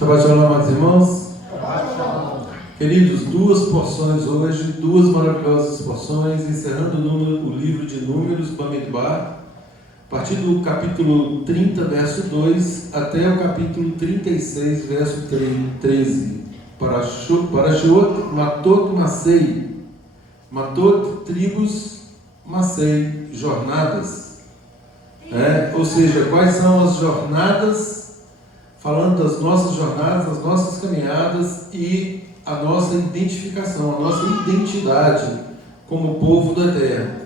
Shabbat Shalom, amados irmãos. Queridos, duas porções hoje, duas maravilhosas porções, encerrando o livro de Números, Bamidbar, a partir do capítulo 30, verso 2, até o capítulo 36, verso 13. Parashiot, Matot, Masei. Matot, tribos, Masei, jornadas. Ou seja, quais são as jornadas, falando das nossas jornadas, das nossas caminhadas e a nossa identificação, a nossa identidade como povo da terra.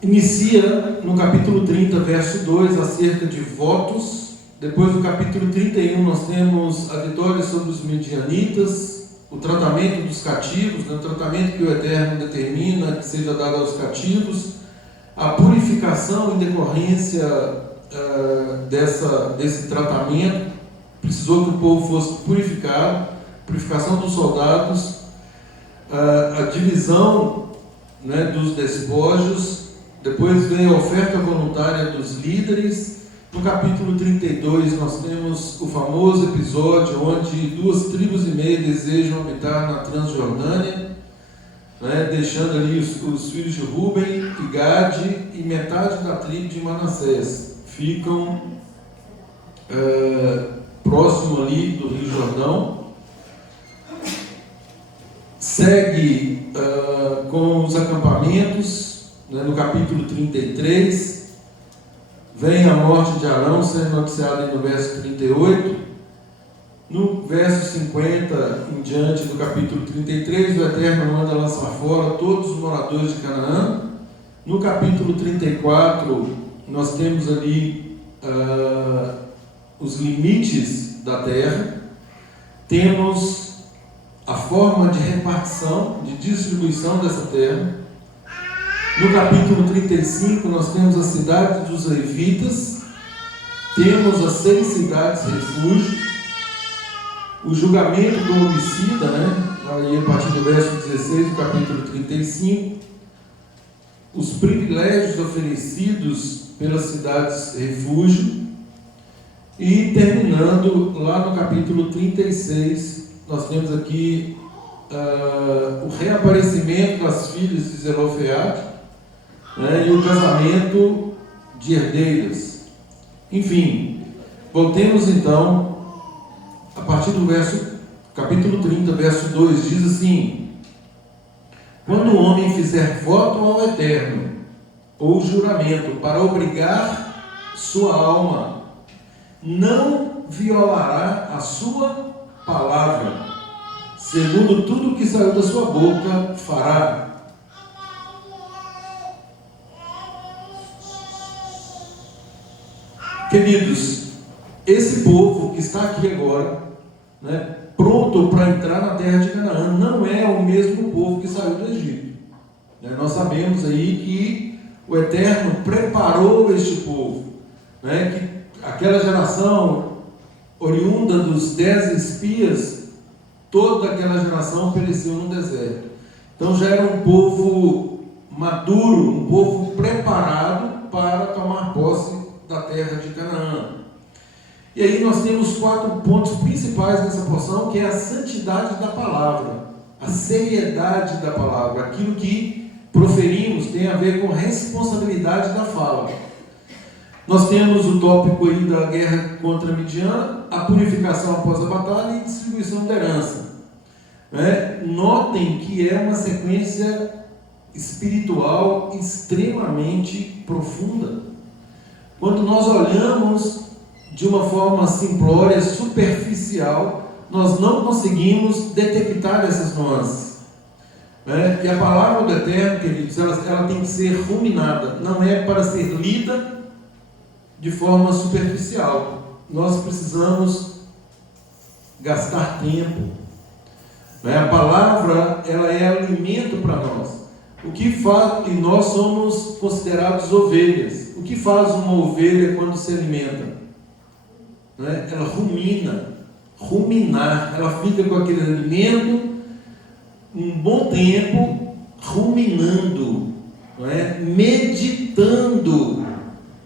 Inicia no capítulo 30, verso 2, acerca de votos. Depois do capítulo 31 nós temos a vitória sobre os midianitas, o tratamento dos cativos, o tratamento que o Eterno determina que seja dado aos cativos, a purificação em decorrência desse tratamento. Precisou que o povo fosse purificado, purificação dos soldados, a divisão, dos despojos. Depois vem a oferta voluntária dos líderes. No capítulo 32 nós temos o famoso episódio onde 2,5 tribos desejam habitar na Transjordânia, deixando ali os filhos de Ruben e Gade, e metade da tribo de Manassés ficam próximo ali do Rio Jordão. Segue com os acampamentos, no capítulo 33, vem a morte de Arão, sendo noticiada no verso 38. No verso 50 em diante do capítulo 33, o Eterno manda lançar fora todos os moradores de Canaã. No capítulo 34, nós temos ali os limites da terra, temos a forma de repartição, de distribuição dessa terra. No capítulo 35 nós temos a cidade dos levitas, temos as 6 cidades refúgio, o julgamento do homicida, aí a partir do verso 16 do capítulo 35, os privilégios oferecidos pelas cidades refúgio, e terminando lá no capítulo 36, nós temos aqui o reaparecimento das filhas de Zelofeade, e o casamento de herdeiras. Enfim, voltemos então, a partir do capítulo 30, verso 2, diz assim: quando o homem fizer voto ao Eterno, ou juramento, para obrigar sua alma, não violará a sua palavra, segundo tudo que saiu da sua boca fará. Queridos, esse povo que está aqui agora, pronto para entrar na terra de Canaã, não é o mesmo povo que saiu do Egito. Nós sabemos aí que o Eterno preparou este povo, que aquela geração oriunda dos 10 espias, toda aquela geração pereceu no deserto. Então já era um povo maduro, um povo preparado para tomar posse da terra de Canaã. E aí nós temos 4 pontos principais nessa porção, que é a santidade da palavra, a seriedade da palavra, aquilo que proferimos tem a ver com responsabilidade da fala. Nós temos o tópico aí da guerra contra Midian, a purificação após a batalha e distribuição da herança. Notem que é uma sequência espiritual extremamente profunda. Quando nós olhamos de uma forma simplória, superficial, nós não conseguimos detectar essas nuances. E a palavra do Eterno, queridos, ela tem que ser ruminada, não é para ser lida de forma superficial. Nós precisamos gastar tempo. A palavra, ela é alimento para nós. E nós somos considerados ovelhas. O que faz uma ovelha quando se alimenta? Ela ruminar, ela fica com aquele alimento um bom tempo, ruminando, meditando,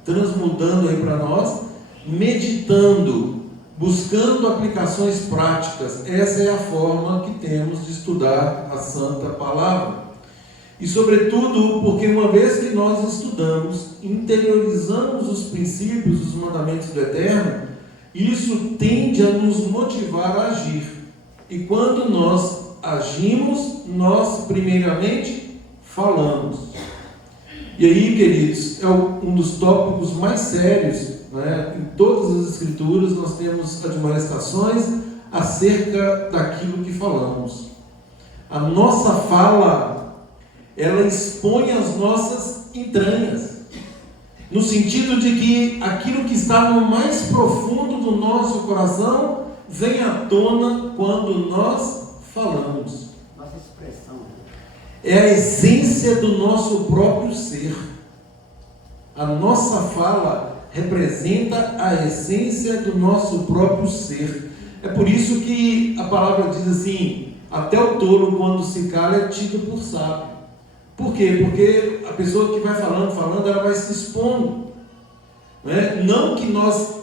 transmudando aí para nós, meditando, buscando aplicações práticas. Essa é a forma que temos de estudar a Santa Palavra. E sobretudo porque uma vez que nós estudamos, interiorizamos os princípios, os mandamentos do Eterno, isso tende a nos motivar a agir. E quando nós agimos, nós primeiramente falamos. E aí, queridos, é um dos tópicos mais sérios, né? Em todas as Escrituras nós temos admoestações acerca daquilo que falamos. A nossa fala, ela expõe as nossas entranhas, no sentido de que aquilo que está no mais profundo do nosso coração vem à tona quando nós falamos. Nossa expressão. É a essência do nosso próprio ser. A nossa fala representa a essência do nosso próprio ser. É por isso que a palavra diz assim: até o tolo, quando se cala, é tido por sábio. Por quê? Porque a pessoa que vai falando, ela vai se expondo. Não que nós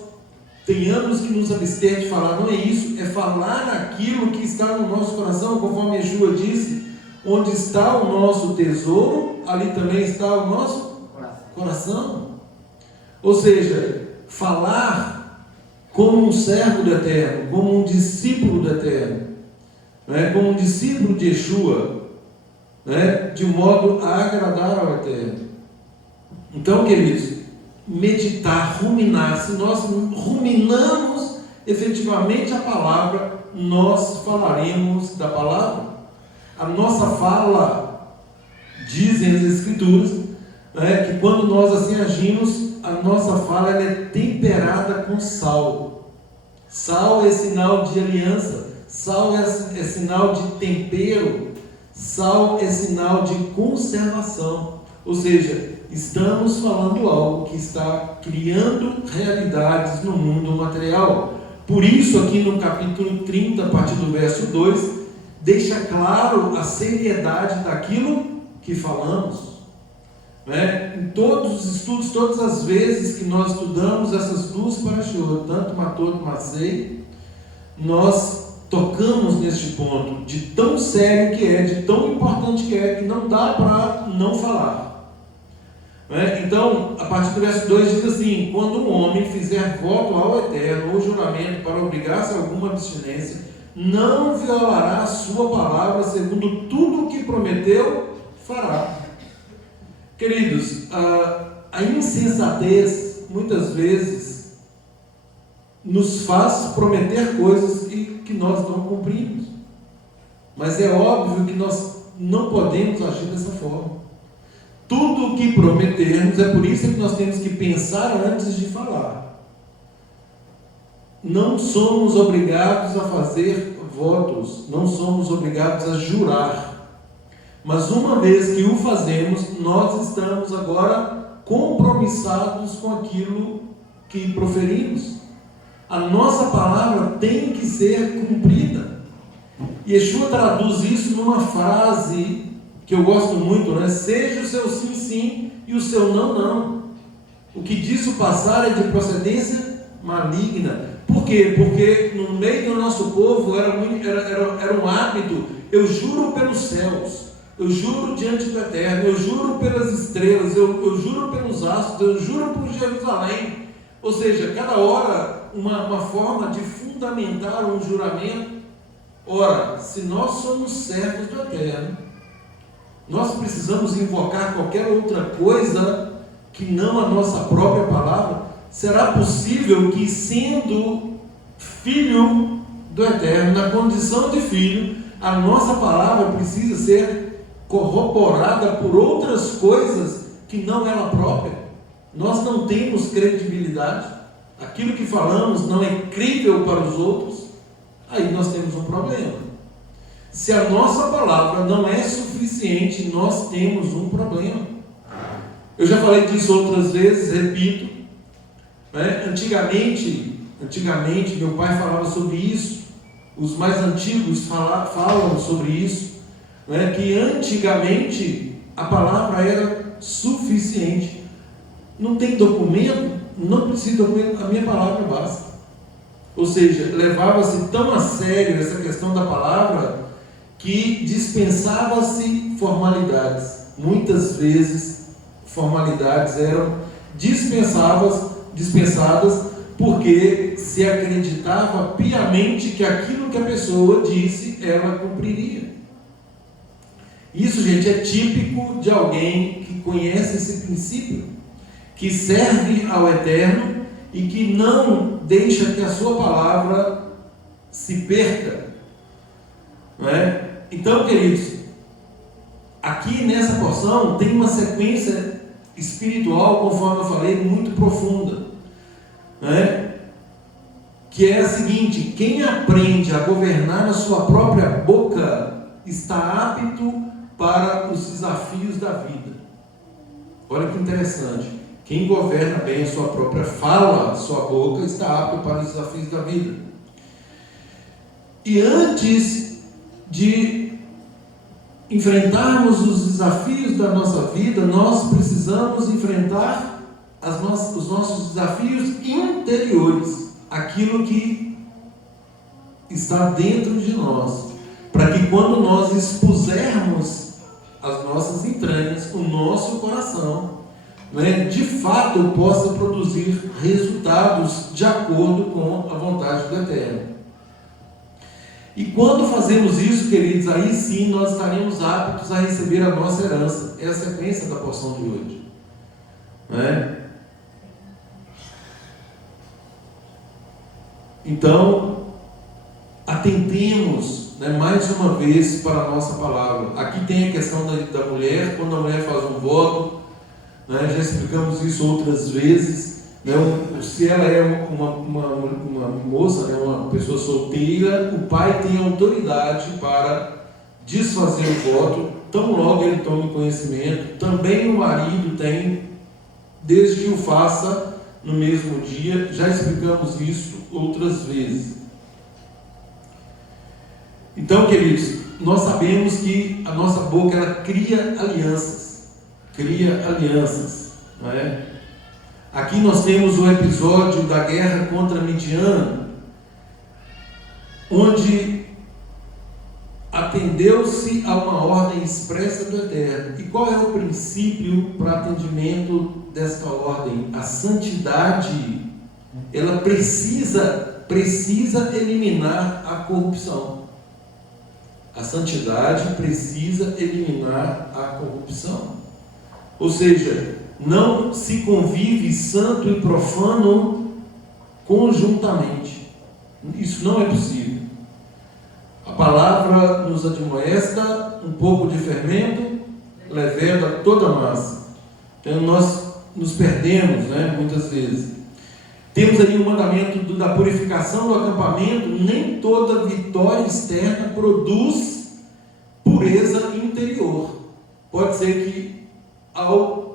tenhamos que nos abster de falar, não é isso. É falar aquilo que está no nosso coração, conforme Yeshua disse: onde está o nosso tesouro, ali também está o nosso coração. Ou seja, falar como um servo do Eterno, como um discípulo do Eterno, como um discípulo de Yeshua, de modo a agradar ao Eterno. Então, queridos, meditar, ruminar, se nós ruminamos efetivamente a palavra, nós falaremos da palavra. A nossa fala, dizem as Escrituras, que quando nós assim agimos, a nossa fala ela é temperada com sal. Sal é sinal de aliança, sal é sinal de tempero, sal é sinal de conservação. Ou seja, estamos falando algo que está criando realidades no mundo material. Por isso, aqui no capítulo 30, a partir do verso 2, deixa claro a seriedade daquilo que falamos. Em todos os estudos, todas as vezes que nós estudamos essas duas parashot, tanto Matot como Masei, nós tocamos neste ponto, de tão sério que é, de tão importante que é, que não dá para não falar. Então, a partir do verso 2 diz assim: quando um homem fizer voto ao Eterno ou juramento para obrigar-se a alguma abstinência, não violará a sua palavra, segundo tudo o que prometeu, fará. Queridos, a insensatez muitas vezes nos faz prometer coisas que nós não cumprimos. Mas é óbvio que nós não podemos agir dessa forma. Tudo o que prometermos, é por isso que nós temos que pensar antes de falar. Não somos obrigados a fazer votos, não somos obrigados a jurar. Mas uma vez que o fazemos, nós estamos agora compromissados com aquilo que proferimos. A nossa palavra tem que ser cumprida. Yeshua traduz isso numa frase que eu gosto muito, seja o seu sim, sim, e o seu não, não. O que disso passar é de procedência maligna. Por quê? Porque no meio do nosso povo era um hábito: eu juro pelos céus, eu juro diante do Eterno, eu juro pelas estrelas, eu juro pelos astros, eu juro por Jerusalém. Ou seja, cada hora uma forma de fundamentar um juramento. Ora, se nós somos servos do Eterno, nós precisamos invocar qualquer outra coisa que não a nossa própria palavra. Será possível que, sendo filho do Eterno, na condição de filho, a nossa palavra precisa ser corroborada por outras coisas que não ela própria? Nós não temos credibilidade, aquilo que falamos não é crível para os outros, aí nós temos um problema. Se a nossa palavra não é suficiente, nós temos um problema. Eu já falei disso outras vezes, repito. Antigamente meu pai falava sobre isso, os mais antigos falam sobre isso, que antigamente a palavra era suficiente. Não tem documento? não precisa, a minha palavra basta. Ou seja, levava-se tão a sério essa questão da palavra que dispensava-se formalidades. Muitas vezes formalidades eram dispensadas porque se acreditava piamente que aquilo que a pessoa disse ela cumpriria. Isso, gente, é típico de alguém que conhece esse princípio, que serve ao Eterno e que não deixa que a sua palavra se perca. Não é? Então, queridos, aqui nessa porção tem uma sequência espiritual, conforme eu falei, muito profunda, não é? Que é a seguinte: quem aprende a governar a sua própria boca está apto para os desafios da vida. Olha que interessante. Quem governa bem a sua própria fala, sua boca, está apto para os desafios da vida. E antes de enfrentarmos os desafios da nossa vida, nós precisamos enfrentar os nossos desafios interiores, aquilo que está dentro de nós, para que quando nós expusermos as nossas entranhas, o nosso coração, de fato possa produzir resultados de acordo com a vontade do Eterno. E quando fazemos isso, queridos, aí sim nós estaremos aptos a receber a nossa herança. É a sequência da porção de hoje. Então, atentemos mais uma vez para a nossa palavra. Aqui tem a questão da mulher, quando a mulher faz um voto, já explicamos isso outras vezes. Se ela é uma moça, uma pessoa solteira, o pai tem autoridade para desfazer o voto, tão logo ele tome conhecimento. Também o marido tem, desde que o faça no mesmo dia. Já explicamos isso outras vezes. Então, queridos, nós sabemos que a nossa boca ela cria alianças, não é? Aqui nós temos o episódio da guerra contra Midian, onde atendeu-se a uma ordem expressa do Eterno. E qual é o princípio para atendimento desta ordem? A santidade, ela precisa eliminar a corrupção. A santidade precisa eliminar a corrupção. Ou seja, não se convive santo e profano conjuntamente. Isso não é possível. A palavra nos admoesta: um pouco de fermento leveda toda a massa. Então nós nos perdemos, muitas vezes. Temos aí o mandamento da purificação do acampamento. Nem toda vitória externa produz pureza interior. Pode ser que ao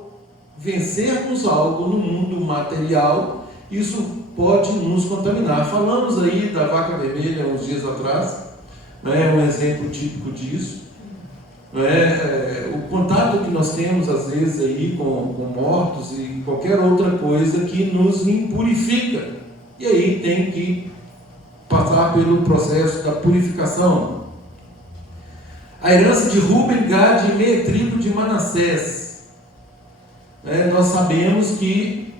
vencermos algo no mundo material, isso pode nos contaminar. Falamos aí da vaca vermelha uns dias atrás, um exemplo típico disso. O contato que nós temos às vezes aí com mortos e qualquer outra coisa que nos impurifica, e aí tem que passar pelo processo da purificação. A herança de Ruben, Gad e meia tribo de Manassés. Nós sabemos que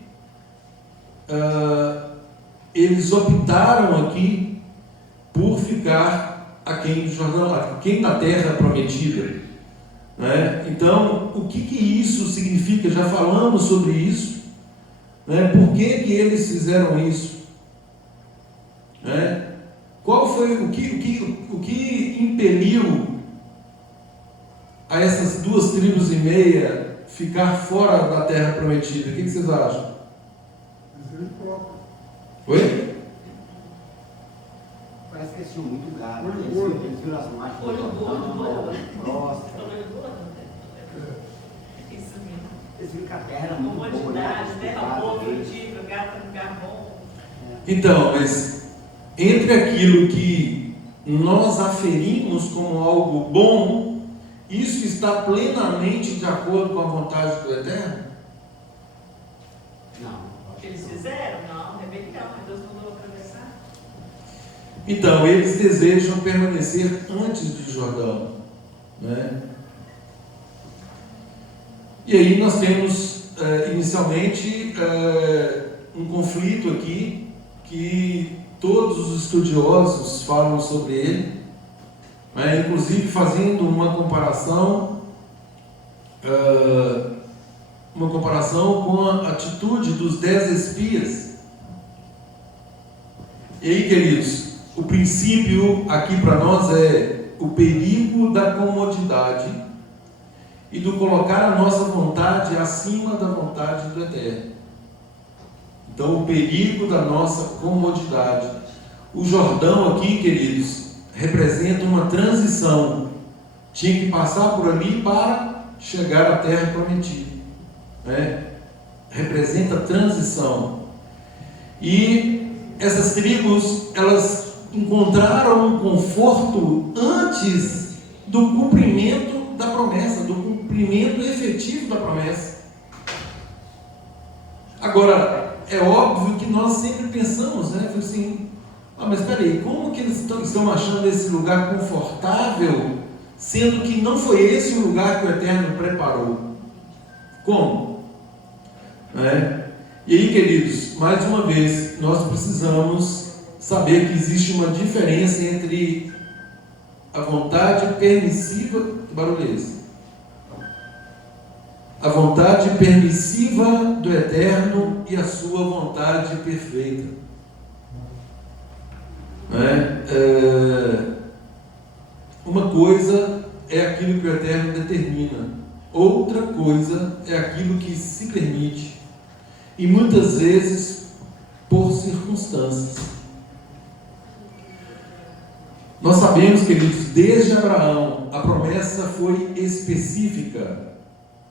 eles optaram aqui por ficar aquém do Jordão, aquém da terra prometida. Então, o que isso significa? Já falamos sobre isso. Por que eles fizeram isso? Qual foi o que impeliu a essas 2 tribos e meia ficar fora da terra prometida? O que vocês acham? Oi? Parece que eles tinham muito gado. Eles viram as marcas. Olho gordo, próstata. Isso mesmo. Eles viram que a terra era muito boa, terra boa, frutífera, gato no lugar bom. Então, mas entre aquilo que nós aferimos como algo bom, isso está plenamente de acordo com a vontade do Eterno? Não. que eles fizeram? Não, rebelião, mas Deus mandou atravessar. Então, eles desejam permanecer antes do Jordão, né? E aí nós temos, inicialmente, um conflito aqui, que todos os estudiosos falam sobre ele, né? Inclusive fazendo uma comparação com a atitude dos 10 espias. E aí, queridos, o princípio aqui para nós é o perigo da comodidade e do colocar a nossa vontade acima da vontade do Eterno. Então, o perigo da nossa comodidade. O Jordão aqui, queridos, representa uma transição. Tinha que passar por ali para chegar à terra prometida, né? Representa transição. E essas tribos, elas encontraram um conforto antes do cumprimento da promessa, do cumprimento efetivo da promessa. Agora, é óbvio que nós sempre pensamos, né? Assim, mas espera aí, como que eles estão achando esse lugar confortável, sendo que não foi esse o lugar que o Eterno preparou? Como? E aí, queridos, mais uma vez, nós precisamos saber que existe uma diferença entre a vontade permissiva, que barulho é esse? A vontade permissiva do Eterno e a sua vontade perfeita. Uma coisa é aquilo que o Eterno determina, outra coisa é aquilo que se permite, e muitas vezes por circunstâncias. Nós sabemos, queridos, desde Abraão, a promessa foi específica.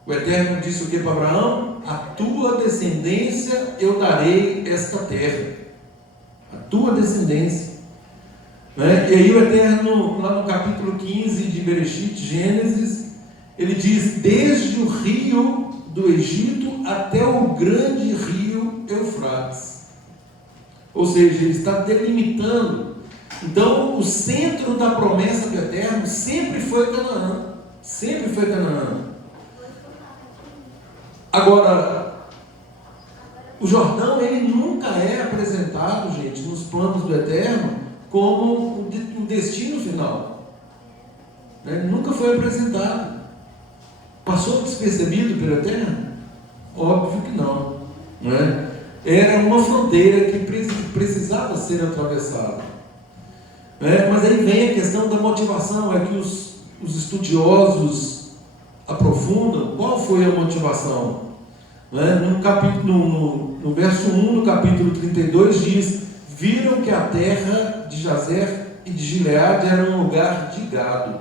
O Eterno disse o que para Abraão? A tua descendência eu darei esta terra. A tua descendência. E aí o Eterno, lá no capítulo 15 de Bereshit, Gênesis, ele diz: desde o rio do Egito até o grande rio Eufrates. Ou seja, ele está delimitando. Então, o centro da promessa do Eterno sempre foi Canaã. Sempre foi Canaã. Agora, o Jordão, ele nunca é apresentado, gente, nos planos do Eterno, como um destino final. Nunca foi apresentado. Passou despercebido pelo Eterno? Óbvio que não. Era uma fronteira que precisava ser atravessada. Mas aí vem a questão da motivação, é que os estudiosos aprofundam. Qual foi a motivação? No verso 1 do capítulo 32 diz: viram que a terra de Jazer e de Gileade era um lugar de gado.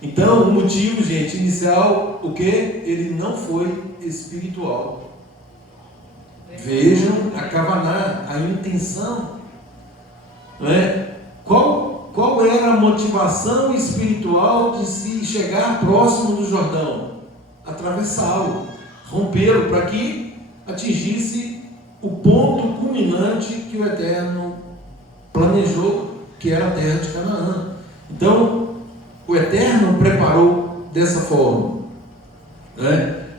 Então, o motivo, gente, inicial, o que? Ele não foi espiritual. Vejam a kavaná, a intenção. Qual era a motivação espiritual de se chegar próximo do Jordão? Atravessá-lo, rompê-lo, para que atingisse o ponto culminante que o Eterno planejou, que era a terra de Canaã. Então, o Eterno preparou dessa forma,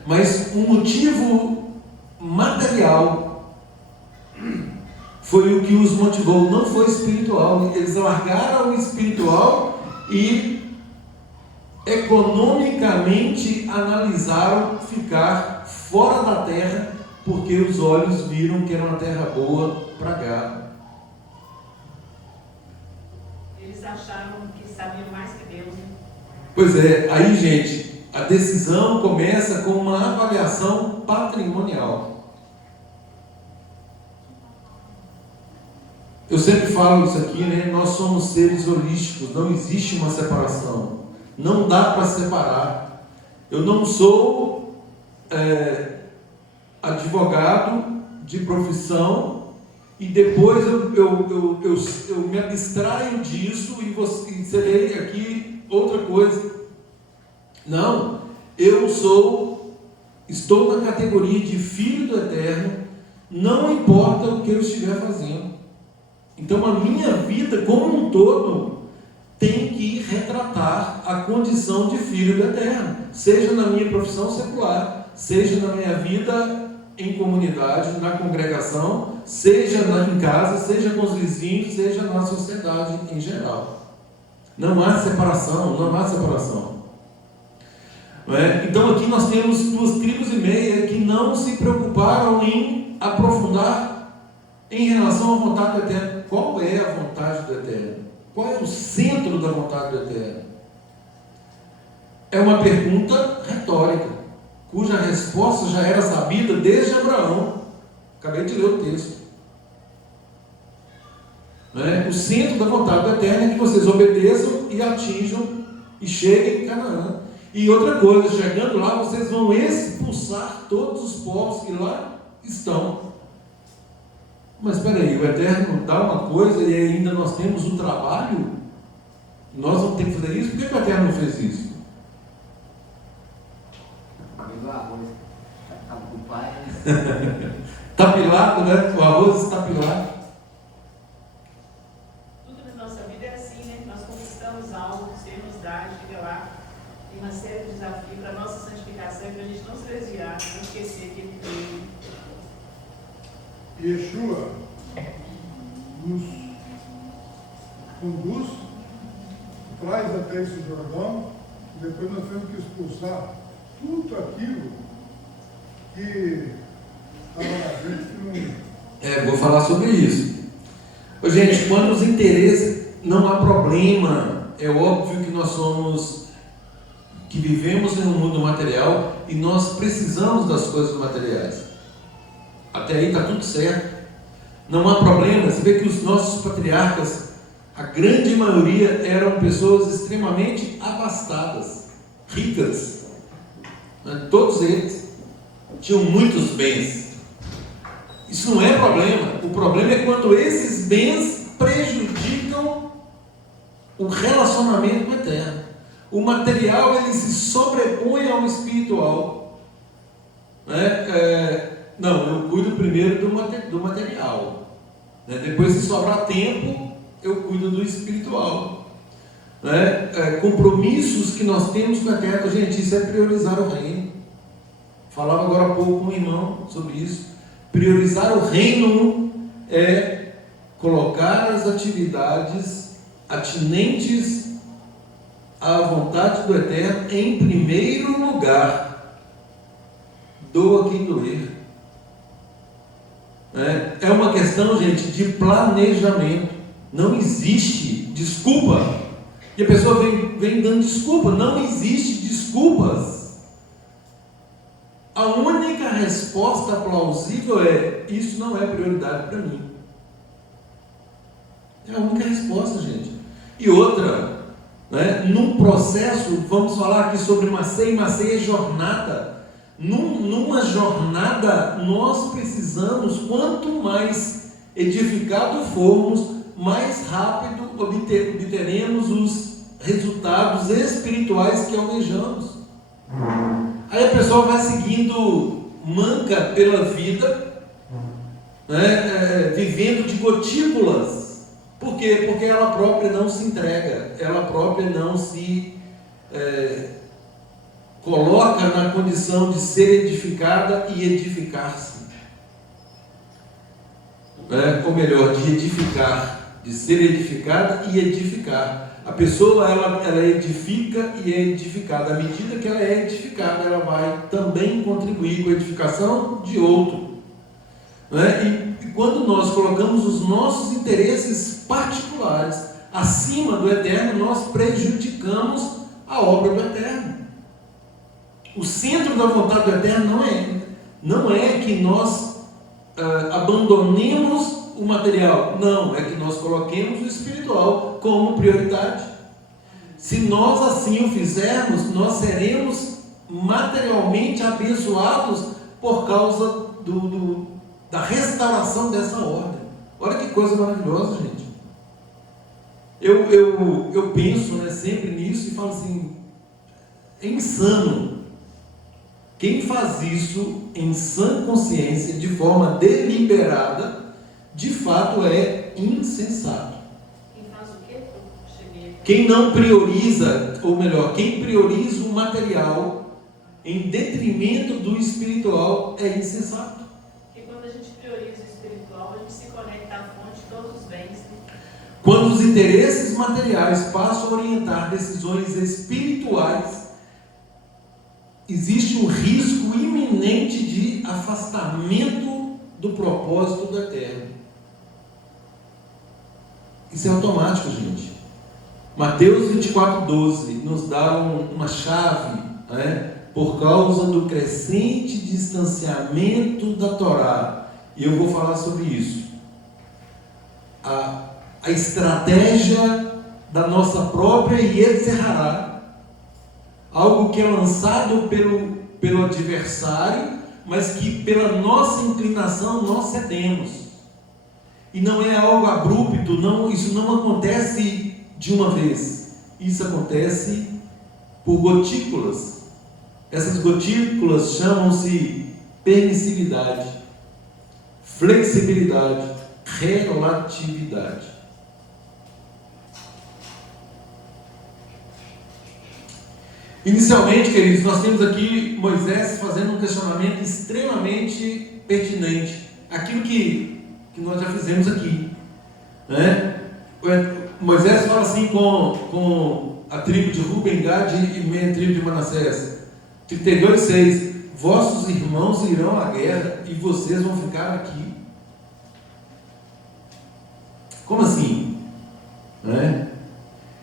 mas um motivo material foi o que os motivou, não foi espiritual. Eles largaram o espiritual e economicamente analisaram ficar fora da terra, porque os olhos viram que era uma terra boa para gado. Eles acharam que sabiam mais que Deus, né? Pois é, aí, gente, a decisão começa com uma avaliação patrimonial. Eu sempre falo isso aqui, nós somos seres holísticos, não existe uma separação, não dá para separar. Eu não sou advogado de profissão e depois eu me abstraio disso e serei aqui outra coisa. Não, eu sou estou na categoria de filho do Eterno, não importa o que eu estiver fazendo. Então a minha vida como um todo tem que retratar a condição de filho do Eterno, seja na minha profissão secular, seja na minha vida em comunidade, na congregação, seja em casa, seja com os vizinhos, seja na sociedade em geral. Não há separação, não há separação. Então aqui nós temos 2,5 tribos que não se preocuparam em aprofundar em relação à vontade do Eterno. Qual é a vontade do Eterno? Qual é o centro da vontade do Eterno? É uma pergunta retórica, cuja resposta já era sabida desde Abraão. Acabei de ler o texto. O centro da vontade do Eterno é que vocês obedeçam e atinjam e cheguem em Canaã. E outra coisa, chegando lá, vocês vão expulsar todos os povos que lá estão. Mas espera aí, o Eterno dá uma coisa e ainda nós temos um trabalho? Nós vamos ter que fazer isso? Por que o Eterno não fez isso? O arroz está com o pai. Está pilado, né? O arroz está pilado. Tudo na nossa vida é assim, né? Nós conquistamos algo, o Senhor nos dá, chega lá, tem uma série de desafios para a nossa santificação, para a gente não se desviar, não esquecer que Ele veio. Yeshua nos conduz, traz até esse Jordão, e depois nós temos que expulsar tudo aquilo que estava na gente que não... Vou falar sobre isso. Gente, quando os interesses, não há problema. É óbvio que nós somos, que vivemos em um mundo material e nós precisamos das coisas materiais. Até aí está tudo certo. Não há problema. Você vê que os nossos patriarcas, a grande maioria, eram pessoas extremamente abastadas, ricas. Todos eles tinham muitos bens. Isso não é problema. O problema é quando esses bens prejudicam o relacionamento com o Eterno. O material, ele se sobrepõe ao espiritual. Não, eu cuido primeiro do material. Depois, se sobrar tempo, eu cuido do espiritual. Compromissos que nós temos com a terra, gente, isso é priorizar o reino. Falava agora há pouco com um irmão sobre isso. Priorizar o reino é colocar as atividades atinentes à vontade do Eterno em primeiro lugar. Doa quem doer. É uma questão, gente, de planejamento. Não existe desculpa. E a pessoa vem dando desculpa. Não existe desculpas. A única resposta plausível é: isso não é prioridade para mim. É a única resposta, gente. E outra, num processo, vamos falar aqui sobre uma ceia é jornada. Numa jornada, nós precisamos, quanto mais edificados formos, mais rápido obteremos os resultados espirituais que almejamos. Aí a pessoa vai seguindo manca pela vida, vivendo de gotículas. Por quê? Porque ela própria não se entrega, ela própria não se coloca na condição de ser edificada e edificar-se. Ou melhor, de edificar, de ser edificada e edificar. A pessoa, ela edifica e é edificada. À medida que ela é edificada, ela vai também contribuir com a edificação de outro. E quando nós colocamos os nossos interesses particulares acima do Eterno, nós prejudicamos a obra do Eterno. O centro da vontade do Eterno não é que nós abandonemos o material. Não, é que nós coloquemos o espiritual como prioridade. Se nós assim o fizermos, nós seremos materialmente abençoados por causa da restauração dessa ordem. Olha que coisa maravilhosa, gente. Eu penso sempre nisso e falo assim: é insano Quem faz isso em sã consciência, de forma deliberada, de fato é insensato. Quem faz o quê? Quem não prioriza, ou melhor, quem prioriza o material em detrimento do espiritual é insensato. Porque quando a gente prioriza o espiritual, a gente se conecta à fonte de todos os bens. Quando os interesses materiais passam a orientar decisões espirituais, existe um risco iminente de afastamento do propósito do eterno. Isso é automático, gente. Mateus 24:12 nos dá uma chave, né? Por causa do crescente distanciamento da Torá. E eu vou falar sobre isso. A estratégia da nossa própria Yetzirah, algo que é lançado pelo adversário, mas que pela nossa inclinação nós cedemos. E não é algo abrupto, isso não acontece de uma vez. Isso acontece por gotículas. Essas gotículas chamam-se permissividade, flexibilidade, relatividade. Inicialmente, queridos, nós temos aqui Moisés fazendo um questionamento extremamente pertinente. Aquilo que nós já fizemos aqui, né? Moisés fala assim com a tribo de Ruben, Gad e meia tribo de Manassés. 32:6. Vossos irmãos irão à guerra e vocês vão ficar aqui. Como assim? Né?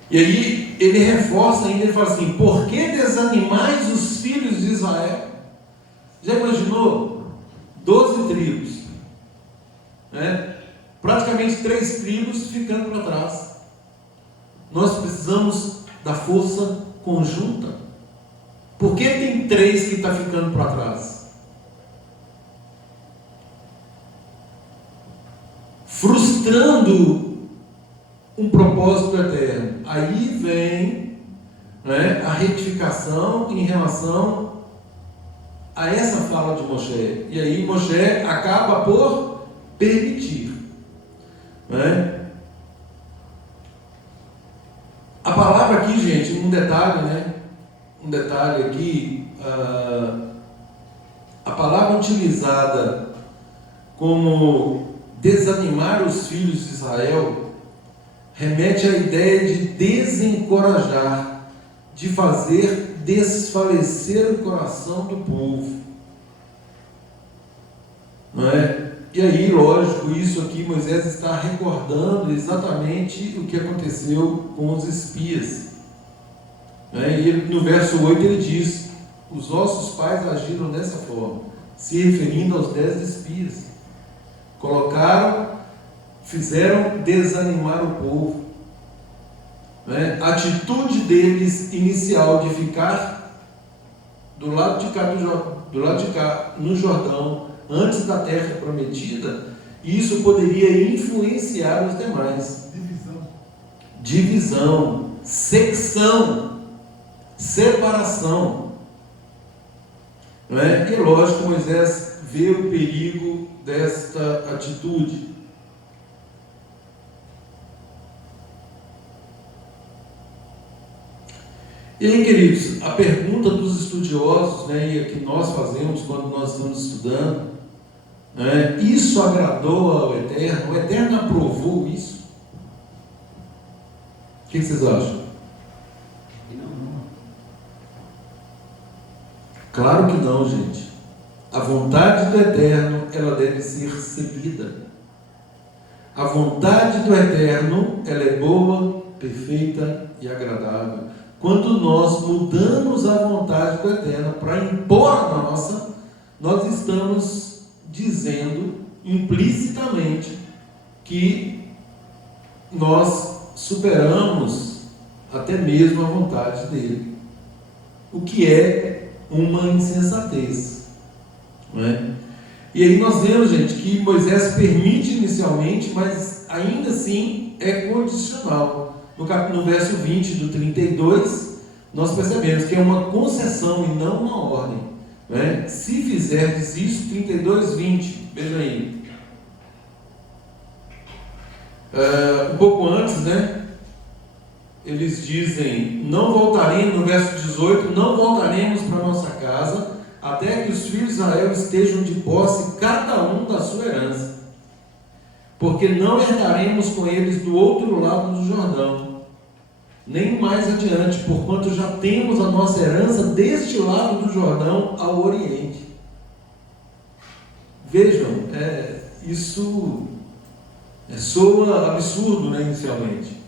E aí ele reforça ainda, ele fala assim: por que desanimais os filhos de Israel? Já imaginou? 12 tribos, né? Praticamente 3 tribos ficando para trás. Nós precisamos da força conjunta. Por que tem 3 que estão ficando para trás? Frustrando um propósito eterno. Aí vem, né, a retificação em relação a essa fala de Moshe. E aí Moshe acaba por permitir, né? A palavra aqui, gente, um detalhe, né? Um detalhe aqui, a palavra utilizada como desanimar os filhos de Israel remete à ideia de desencorajar, de fazer desfalecer o coração do povo, não é? E aí, lógico, isso aqui Moisés está recordando exatamente o que aconteceu com os espias, né? E ele, no verso 8 ele diz: os vossos pais agiram dessa forma, se referindo aos 10 espias. Fizeram desanimar o povo, né? A atitude deles inicial de ficar do lado de cá no Jordão, antes da terra prometida, isso poderia influenciar os demais. Divisão, secção, separação, não é? E lógico, Moisés vê o perigo desta atitude. E aí, queridos, a pergunta dos estudiosos, né, e a que nós fazemos quando nós estamos estudando, né, isso agradou ao Eterno? O Eterno aprovou isso? O que vocês acham? Claro que não, gente. A vontade do Eterno, ela deve ser seguida. A vontade do Eterno, ela é boa, perfeita e agradável. Quando nós mudamos a vontade do Eterno para impor a nossa, nós estamos dizendo implicitamente que nós superamos até mesmo a vontade dele, o que é uma insensatez, não é? E aí nós vemos, gente, que Moisés permite inicialmente, mas ainda assim é condicional. No verso 20 do 32, nós percebemos que é uma concessão e não uma ordem. né? Se fizerdes isso, 32:20, veja aí. Um pouco antes, né? Eles dizem, não voltaremos, no verso 18, não voltaremos para nossa casa, até que os filhos de Israel estejam de posse, cada um da sua herança. Porque não herdaremos com eles do outro lado do Jordão, nem mais adiante, porquanto já temos a nossa herança deste lado do Jordão ao Oriente. Vejam, isso soa absurdo, né, inicialmente.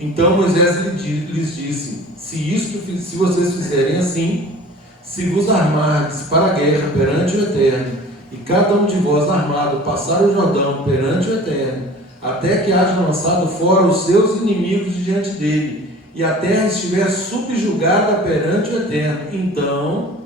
Então Moisés lhes disse, se vocês fizerem assim, se vos armardes para a guerra perante o Eterno, e cada um de vós armado passar o Jordão perante o Eterno, até que haja lançado fora os seus inimigos de diante dele, e a terra estiver subjugada perante o Eterno, então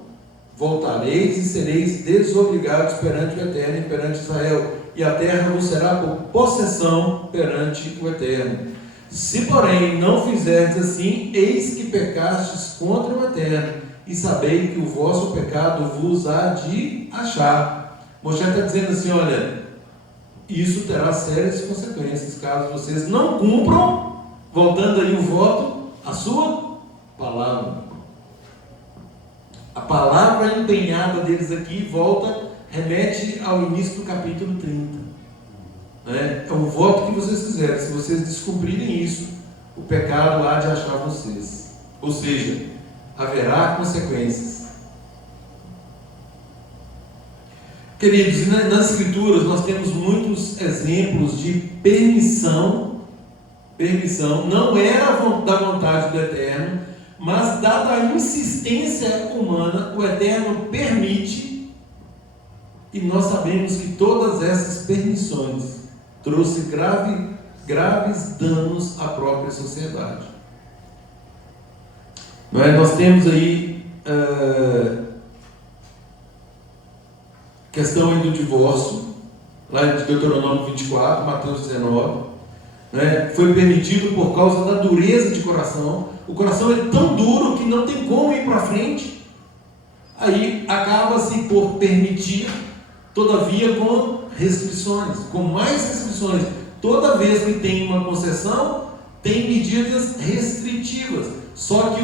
voltareis e sereis desobrigados perante o Eterno e perante Israel, e a terra vos será por possessão perante o Eterno. Se, porém, não fizerdes assim, eis que pecastes contra o Eterno, e sabei que o vosso pecado vos há de achar. Moisés está dizendo assim, olha, isso terá sérias consequências, caso vocês não cumpram, voltando aí o voto, a sua palavra. A palavra empenhada deles aqui, remete ao início do capítulo 30. É o voto que vocês fizeram. Se vocês descumprirem isso, o pecado há de achar vocês. Ou seja, haverá consequências. Queridos, nas Escrituras nós temos muitos exemplos de permissão. Não era da vontade do Eterno, mas dada a insistência humana, o Eterno permite, e nós sabemos que todas essas permissões trouxe graves danos à própria sociedade. Nós temos aí questão aí do divórcio, lá em Deuteronômio 24, Mateus 19, foi permitido por causa da dureza de coração. O coração é tão duro que não tem como ir para frente, aí acaba-se por permitir, todavia com restrições, com mais restrições. Toda vez que tem uma concessão, tem medidas restritivas. Só que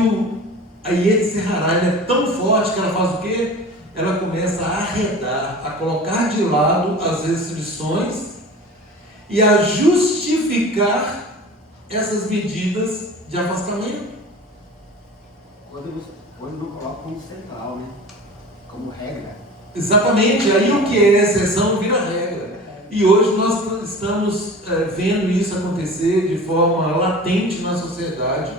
a Yetzer-Hará é tão forte que ela faz o quê? Ela começa a arredar, a colocar de lado as restrições e a justificar essas medidas de afastamento. Quando não coloca como central, né? Como regra. Exatamente, aí o que é exceção vira regra. E hoje nós estamos vendo isso acontecer de forma latente na sociedade,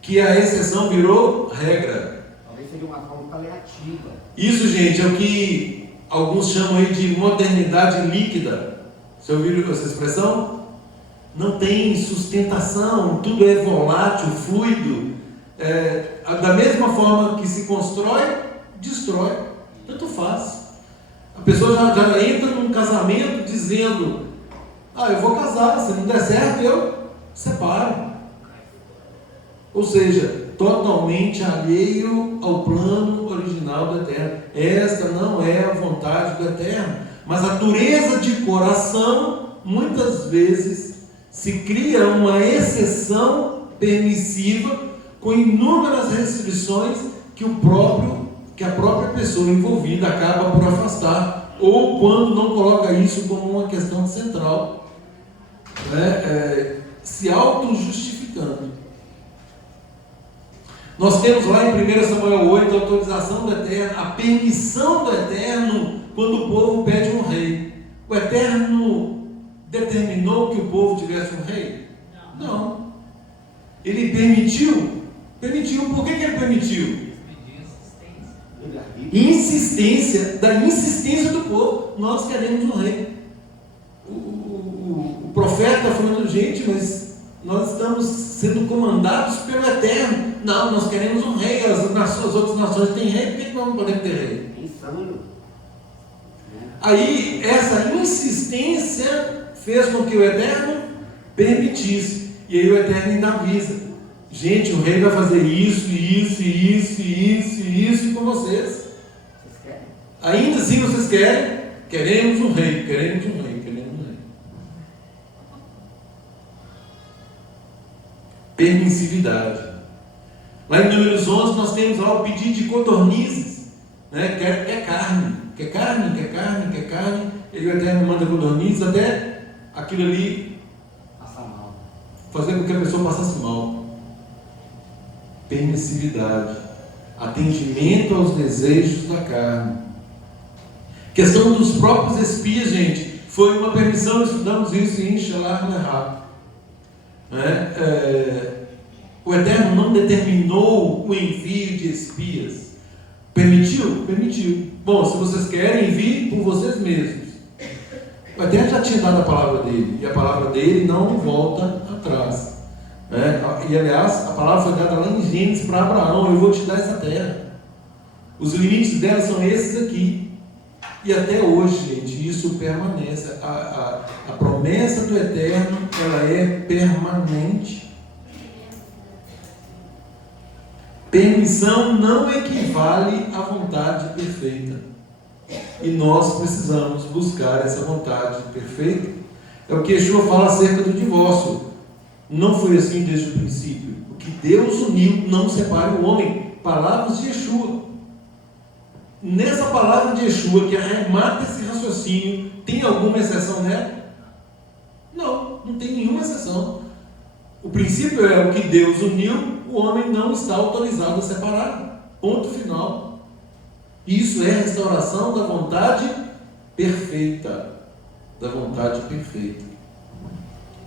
que a exceção virou regra. Talvez seja uma forma paliativa. Isso, gente, é o que alguns chamam aí de modernidade líquida. Você ouviu essa expressão? Não tem sustentação, tudo é volátil, fluido. Da mesma forma que se constrói, destrói. Tanto faz. A pessoa já entra num casamento dizendo, eu vou casar, se não der certo eu separo. Ou seja, totalmente alheio ao plano original do Eterno. Esta não é a vontade do Eterno, mas a dureza de coração muitas vezes se cria uma exceção permissiva com inúmeras restrições que a própria pessoa envolvida acaba por afastar, ou quando não coloca isso como uma questão central, se auto-justificando. Nós temos lá em 1 Samuel 8 a autorização do Eterno, a permissão do Eterno quando o povo pede um rei. O Eterno determinou que o povo tivesse um rei? Não. Ele permitiu. Por que ele permitiu? Da insistência do povo. Nós queremos um rei. O profeta está falando, gente, mas nós estamos sendo comandados pelo Eterno. Não, nós queremos um rei. As outras nações têm rei, por que nós não podemos ter rei? Insano. Aí essa insistência fez com que o Eterno permitisse. E aí o Eterno ainda avisa: Gente, o rei vai fazer isso com vocês. Vocês querem? Ainda assim vocês querem? Queremos um rei. Permissividade. Lá em Números 11 nós temos lá o pedido de codornizes, né? Quer carne. Ele o Eterno manda codornizes até aquilo ali Passa mal. fazer com que a pessoa passasse mal. Permissividade, atendimento aos desejos da carne. Questão dos próprios espias, gente, foi uma permissão. Estudamos isso em Shelah Nerhat. O Eterno não determinou o envio de espias. Permitiu? Permitiu. Bom, se vocês querem, enviem por vocês mesmos. O Eterno já tinha dado a palavra dele, e a palavra dele não volta atrás. E aliás, a palavra foi dada lá em Gênesis para Abraão: eu vou te dar essa terra. Os limites dela são esses aqui. E até hoje, gente, isso permanece. A promessa do Eterno, ela é permanente. Permissão não equivale à vontade perfeita. E nós precisamos buscar essa vontade perfeita. É o que Yeshua fala acerca do divórcio. Não foi assim desde o princípio. O que Deus uniu, não separe o homem. Palavras de Yeshua. Nessa palavra de Yeshua, que arremata esse raciocínio, tem alguma exceção nela? Não tem nenhuma exceção. O princípio é o que Deus uniu, o homem não está autorizado a separar. Ponto final. Isso é a restauração da vontade perfeita. Da vontade perfeita.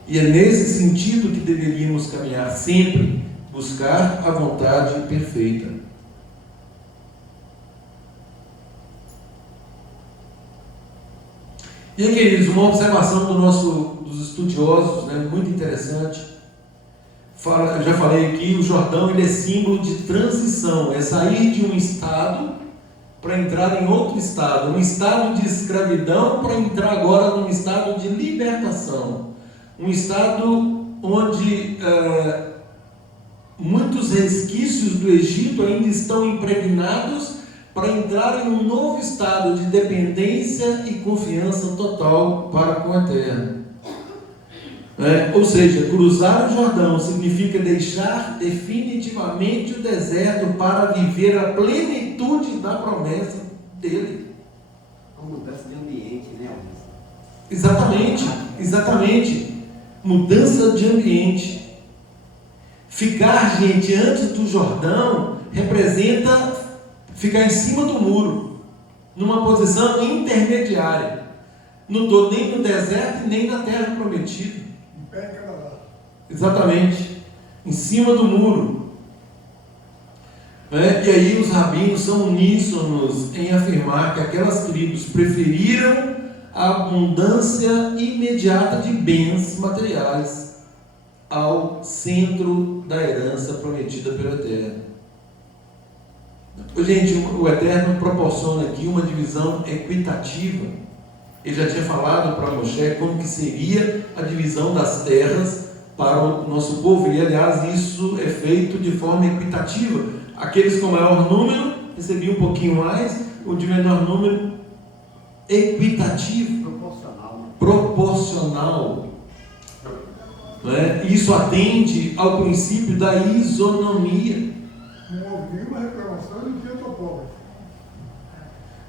E é nesse sentido que deveríamos caminhar sempre, buscar a vontade perfeita. E aí, queridos, uma observação dos estudiosos, né, muito interessante. Eu já falei aqui, o Jordão ele é símbolo de transição, é sair de um estado para entrar em outro estado, um estado de escravidão para entrar agora num estado de libertação, um estado onde muitos resquícios do Egito ainda estão impregnados, para entrar em um novo estado de dependência e confiança total para com o Eterno. Ou seja, cruzar o Jordão significa deixar definitivamente o deserto para viver a plenitude da promessa dele. Uma mudança de ambiente, né, Exatamente. Mudança de ambiente. Ficar, gente, antes do Jordão representa ficar em cima do muro, numa posição intermediária. Não estou nem no deserto nem na terra prometida. Em pé em cada lado. Exatamente. Em cima do muro. E aí os rabinos são uníssonos em afirmar que aquelas tribos preferiram a abundância imediata de bens materiais ao centro da herança prometida pelo Eterno. Gente, o Eterno proporciona aqui uma divisão equitativa. Ele já tinha falado para Moshe como que seria a divisão das terras para o nosso povo, e aliás isso é feito de forma equitativa. Aqueles com maior número recebiam um pouquinho mais, o de menor número equitativo, proporcional. Isso atende ao princípio da isonomia. Não houve nenhuma reclamação de que eu estou pobre.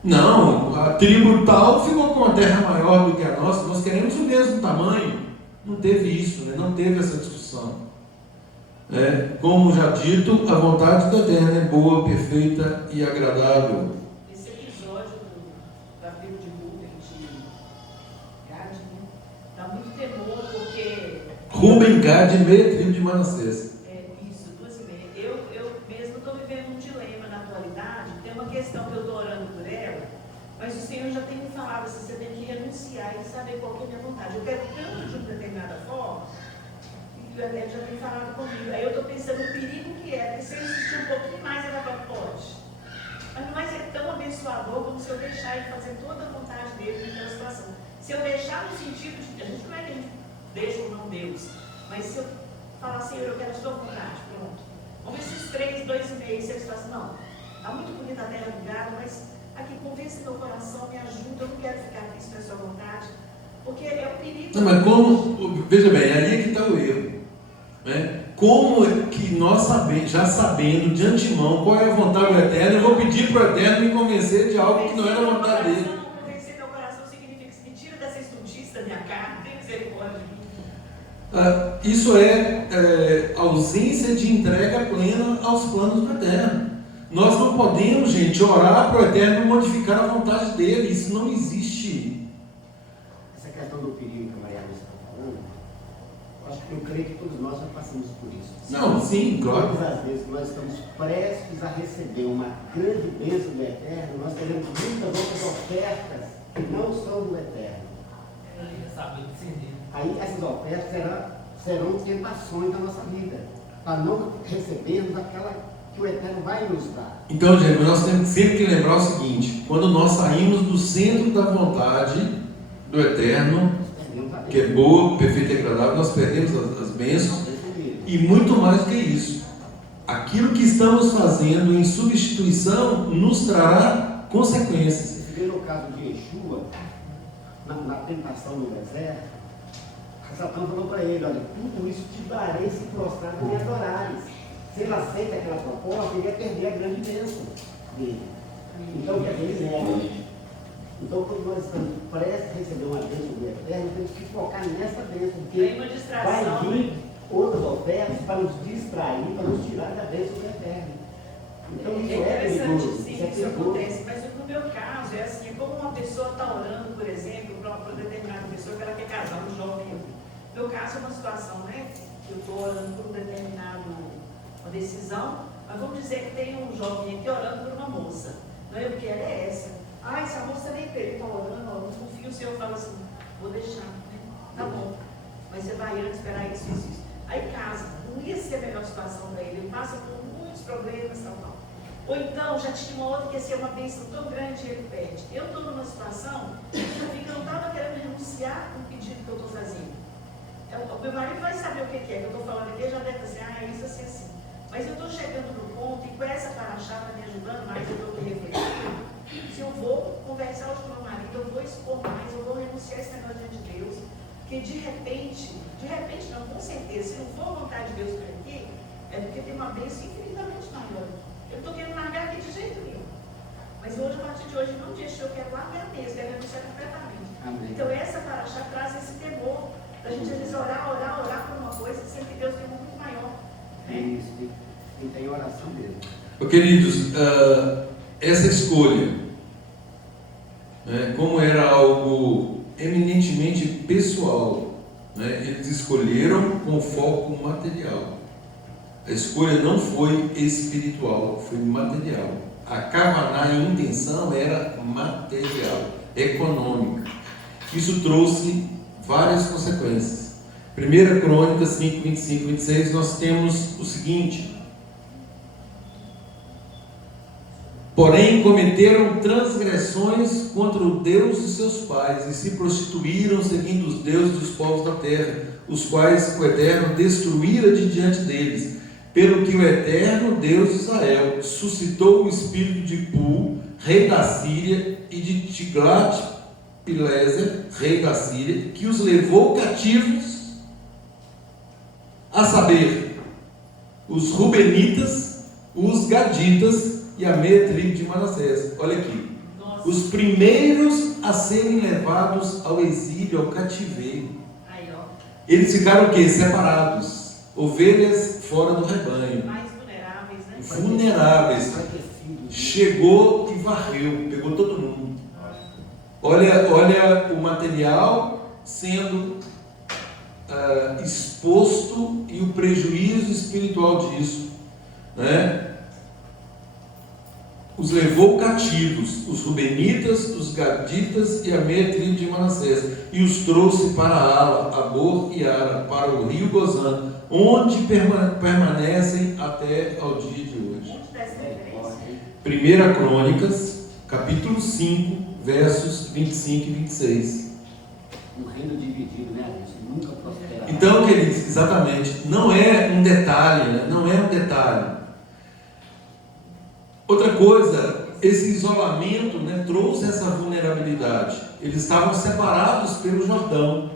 Não, a tribo tal ficou com uma terra maior do que a nossa, nós queremos o mesmo tamanho. Não teve isso, não teve essa discussão. Como já dito, a vontade do Eterno é boa, perfeita e agradável. Esse episódio da tribo de Rúben, de Gad, dá muito temor, porque... Rúben, Gad, meia tribo de Manassés. Isso, 2,5. Eu mesmo estou vivendo um dilema na atualidade. Tem uma questão que eu estou orando por ela, mas o Senhor já tem me falado assim: você tem que renunciar e saber qual que é a minha vontade. Eu quero tanto de uma determinada forma, e o Eterno já tem falado comigo. Aí eu estou pensando o perigo que é, porque se eu insistir um pouquinho mais, ela vai, pode. Mas não vai ser tão abençoador como se eu deixar ele fazer toda a vontade dele naquela situação. Se eu deixar no sentido de, a gente não é que a gente deixa ou não Deus, mas se eu falar, Senhor, eu quero a sua vontade, pronto. Vamos ver esses 3, 2,5, se eles falam assim, não, está muito bonita a terra do gado, mas aqui convence meu coração, me ajuda, eu não quero ficar aqui sem a sua vontade, porque é um perigo. Não, mas como, veja bem, ali é que está o erro, né? Como é que nós já sabendo de antemão qual é a vontade do Eterno, eu vou pedir para o Eterno me convencer de algo que não era a vontade dele. Convencer meu coração significa que me tira dessa estultice da minha carne, tem misericórdia de mim. Isso é ausência de entrega plena aos planos do Eterno. Nós não podemos, gente, orar para o Eterno modificar a vontade dele. Isso não existe. Essa questão do perigo que a Maria Lúcia está falando, eu creio que todos nós já passamos por isso. Não, sim, claro. Todas as vezes que nós estamos prestes a receber uma grande bênção do Eterno, nós teremos muitas outras ofertas que não são do Eterno. Aí essas ofertas serão tentações da nossa vida, para não recebermos aquela que o Eterno vai nos dar. Então, gente, nós temos sempre que lembrar o seguinte: quando nós saímos do centro da vontade do Eterno, que é boa, perfeita e agradável, nós perdemos as bênçãos. E muito mais do que isso, aquilo que estamos fazendo em substituição nos trará consequências. Você vê no caso de Yeshua, na tentação no deserto, Satã falou para ele: olha, tudo isso te darei se prostrar e me adorares. Se ele aceita aquela proposta, ele ia perder a grande bênção dele. Então, quer dizer, ele nega. Então, quando nós estamos prestes a receber uma bênção do Eterno, temos que focar nessa bênção, porque vai vir outras ofertas para nos distrair, para nos tirar da bênção do Eterno. Então, isso é perigoso. Isso acontece, mas no meu caso, é assim, é como uma pessoa está orando, por exemplo, para uma determinada pessoa que ela quer casar, um jovem. No meu caso é uma situação, né? Eu estou orando por uma decisão, mas vamos dizer que tem um jovem aqui orando por uma moça. Não, eu quero é essa. Se a moça nem ele está orando, eu não confio, o Senhor fala assim, vou deixar, né? Tá bom, mas você vai antes esperar isso. Aí casa, não ia ser a melhor situação para ele passa por muitos problemas, tal. Ou então, já tinha uma outra que ia ser uma bênção tão grande e ele pede. Eu estou numa situação que eu vi que eu não estava querendo renunciar no pedido que eu estou fazendo. O meu marido vai saber o que é que eu estou falando aqui, ele já deve dizer, é isso assim. Mas eu estou chegando no ponto, e com essa paraxá está me ajudando mais, eu estou aqui refletindo. Se eu vou conversar hoje com meu marido, eu vou expor mais, eu vou renunciar esse negócio diante de Deus, porque de repente não, com certeza, se não for a vontade de Deus por aqui, é porque tem uma bênção infinitamente maior. Eu estou querendo largar aqui de jeito nenhum. Mas hoje, a partir de hoje, não deixo, eu quero largar mesmo, quero renunciar completamente. Amém. Então essa paraxá traz esse temor, da gente às vezes orar por uma coisa, sendo que Deus tem um muito maior. Né? Isso, e tem oração mesmo. Queridos, essa escolha, como era algo eminentemente pessoal, eles escolheram com foco material. A escolha não foi espiritual, foi material. A kavaná, a intenção era material, econômica. Isso trouxe várias consequências. 1 Crônicas 5, 25 e 26, nós temos o seguinte: porém cometeram transgressões contra o Deus de seus pais e se prostituíram seguindo os deuses dos povos da terra, os quais o Eterno destruíra de diante deles, pelo que o Eterno Deus de Israel suscitou o espírito de Pul, rei da Síria, e de Tiglat-Pileser, rei da Síria, que os levou cativos, a saber, os Rubenitas, os Gaditas e a meia tribo de Manassés. Olha aqui, os primeiros a serem levados ao exílio, ao cativeiro. Eles ficaram o quê? Separados, ovelhas fora do rebanho, mais vulneráveis, né? Vulneráveis. Chegou e varreu, pegou todo mundo. Olha o material sendo exposto e o prejuízo espiritual disso, né? Os levou cativos, os Rubenitas, os Gaditas e a meia tribo de Manassés, e os trouxe para Ala, Abor e Ara, para o rio Gozã, onde permanecem até ao dia de hoje. 1 Crônicas, capítulo 5, versos 25 e 26. Um reino dividido, né? Isso nunca prospera. Então, queridos, exatamente, não é um detalhe, né? Não é um detalhe. Outra coisa, esse isolamento, né, trouxe essa vulnerabilidade. Eles estavam separados pelo Jordão,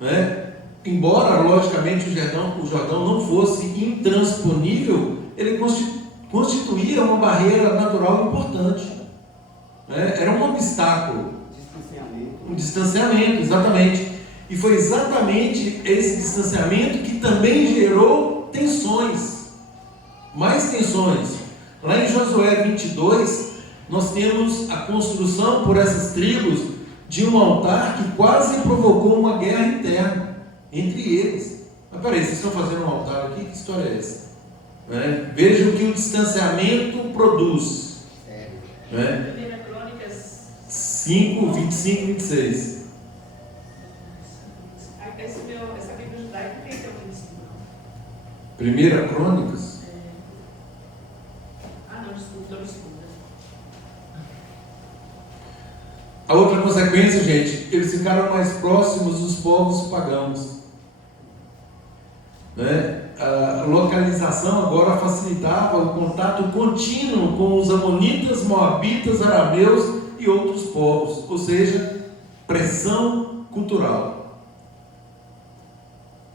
né? Embora, logicamente, o Jordão não fosse intransponível, ele constituía uma barreira natural importante, né? Era um obstáculo. Um distanciamento, exatamente. E foi exatamente esse distanciamento que também gerou tensões, mais tensões. Lá em Josué 22, nós temos a construção por essas tribos de um altar que quase provocou uma guerra interna entre eles. Mas peraí, vocês estão fazendo um altar aqui? Que história é essa? Veja o que o distanciamento produz. Né? 5, 25 e 26. Essa Bíblia judaica não tem seu princípio, não. Primeira Crônicas? Não, desculpa. A outra consequência, gente, eles ficaram mais próximos dos povos pagãos, né? A localização agora facilitava o contato contínuo com os amonitas, moabitas, arameus e outros povos, ou seja, pressão cultural.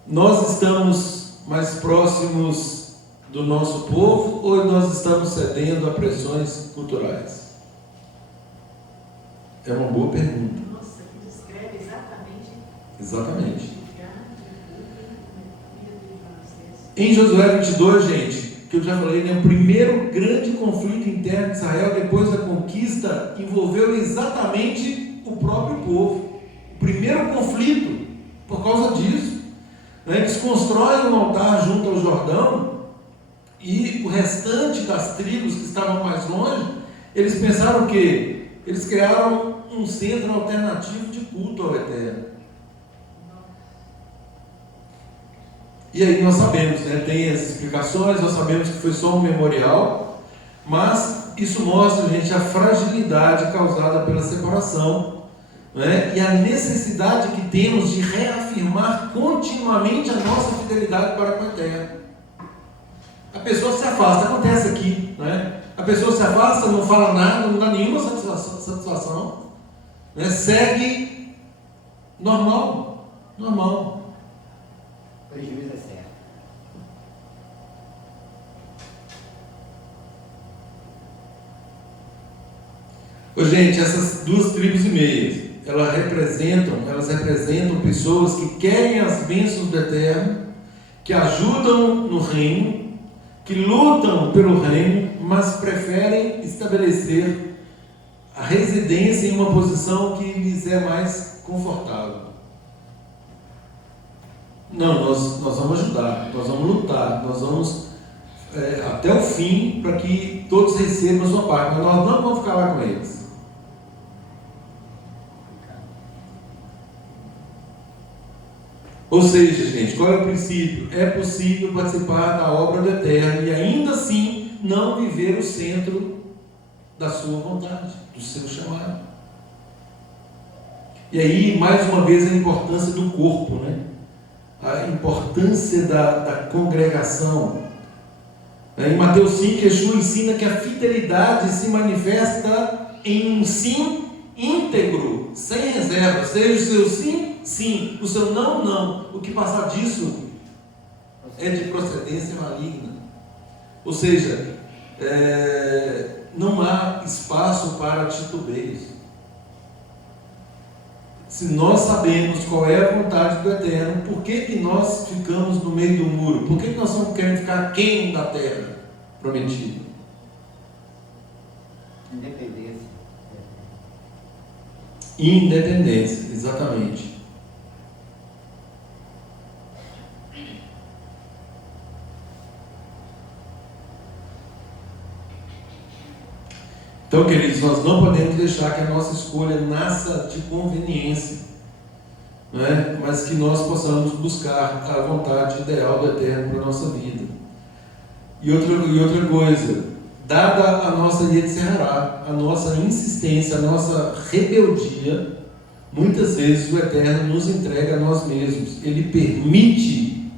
Nós estamos mais próximos do nosso povo ou nós estamos cedendo a pressões culturais? É uma boa pergunta. Nossa, que descreve exatamente. Exatamente. Em Josué 22, gente, que eu já falei, né, o primeiro grande conflito interno de Israel depois da conquista envolveu exatamente o próprio povo. O primeiro conflito, por causa disso, né, eles constroem um altar junto ao Jordão e o restante das tribos que estavam mais longe, eles pensaram que eles criaram um centro alternativo de culto ao Eterno. E aí nós sabemos, né, tem as explicações, nós sabemos que foi só um memorial, mas isso mostra, gente, a fragilidade causada pela separação, né, e a necessidade que temos de reafirmar continuamente a nossa fidelidade para com o Eterno. A pessoa se afasta, acontece aqui, né? A pessoa se afasta, não fala nada, não dá nenhuma satisfação, né? Segue normal. O prejuízo é certo. Ô, gente, essas 2,5 tribos, elas representam pessoas que querem as bênçãos do Eterno, que ajudam no reino, que lutam pelo reino, mas preferem estabelecer a residência em uma posição que lhes é mais confortável. Não, nós vamos ajudar, nós vamos lutar, nós vamos até o fim para que todos recebam a sua parte, mas nós não vamos ficar lá com eles. Ou seja, gente, qual é o princípio? É possível participar da obra do Eterno e ainda assim não viver o centro da sua vontade, do seu chamado. E aí, mais uma vez, a importância do corpo, né? A importância da congregação. Em Mateus 5, Yeshua ensina que a fidelidade se manifesta em um sim íntegro, sem reserva. Seja o seu sim, sim, o seu não, não. O que passar disso é de procedência maligna. Ou seja, não há espaço para titubeios. Se nós sabemos qual é a vontade do Eterno, por que nós ficamos no meio do muro? Por que nós estamos querendo ficar aquém da terra prometida? Independência, exatamente. Então, queridos, nós não podemos deixar que a nossa escolha nasça de conveniência, né? Mas que nós possamos buscar a vontade ideal do Eterno para a nossa vida. E outra coisa, dada a nossa Yetzirah, a nossa insistência, a nossa rebeldia, muitas vezes o Eterno nos entrega a nós mesmos. Ele permite,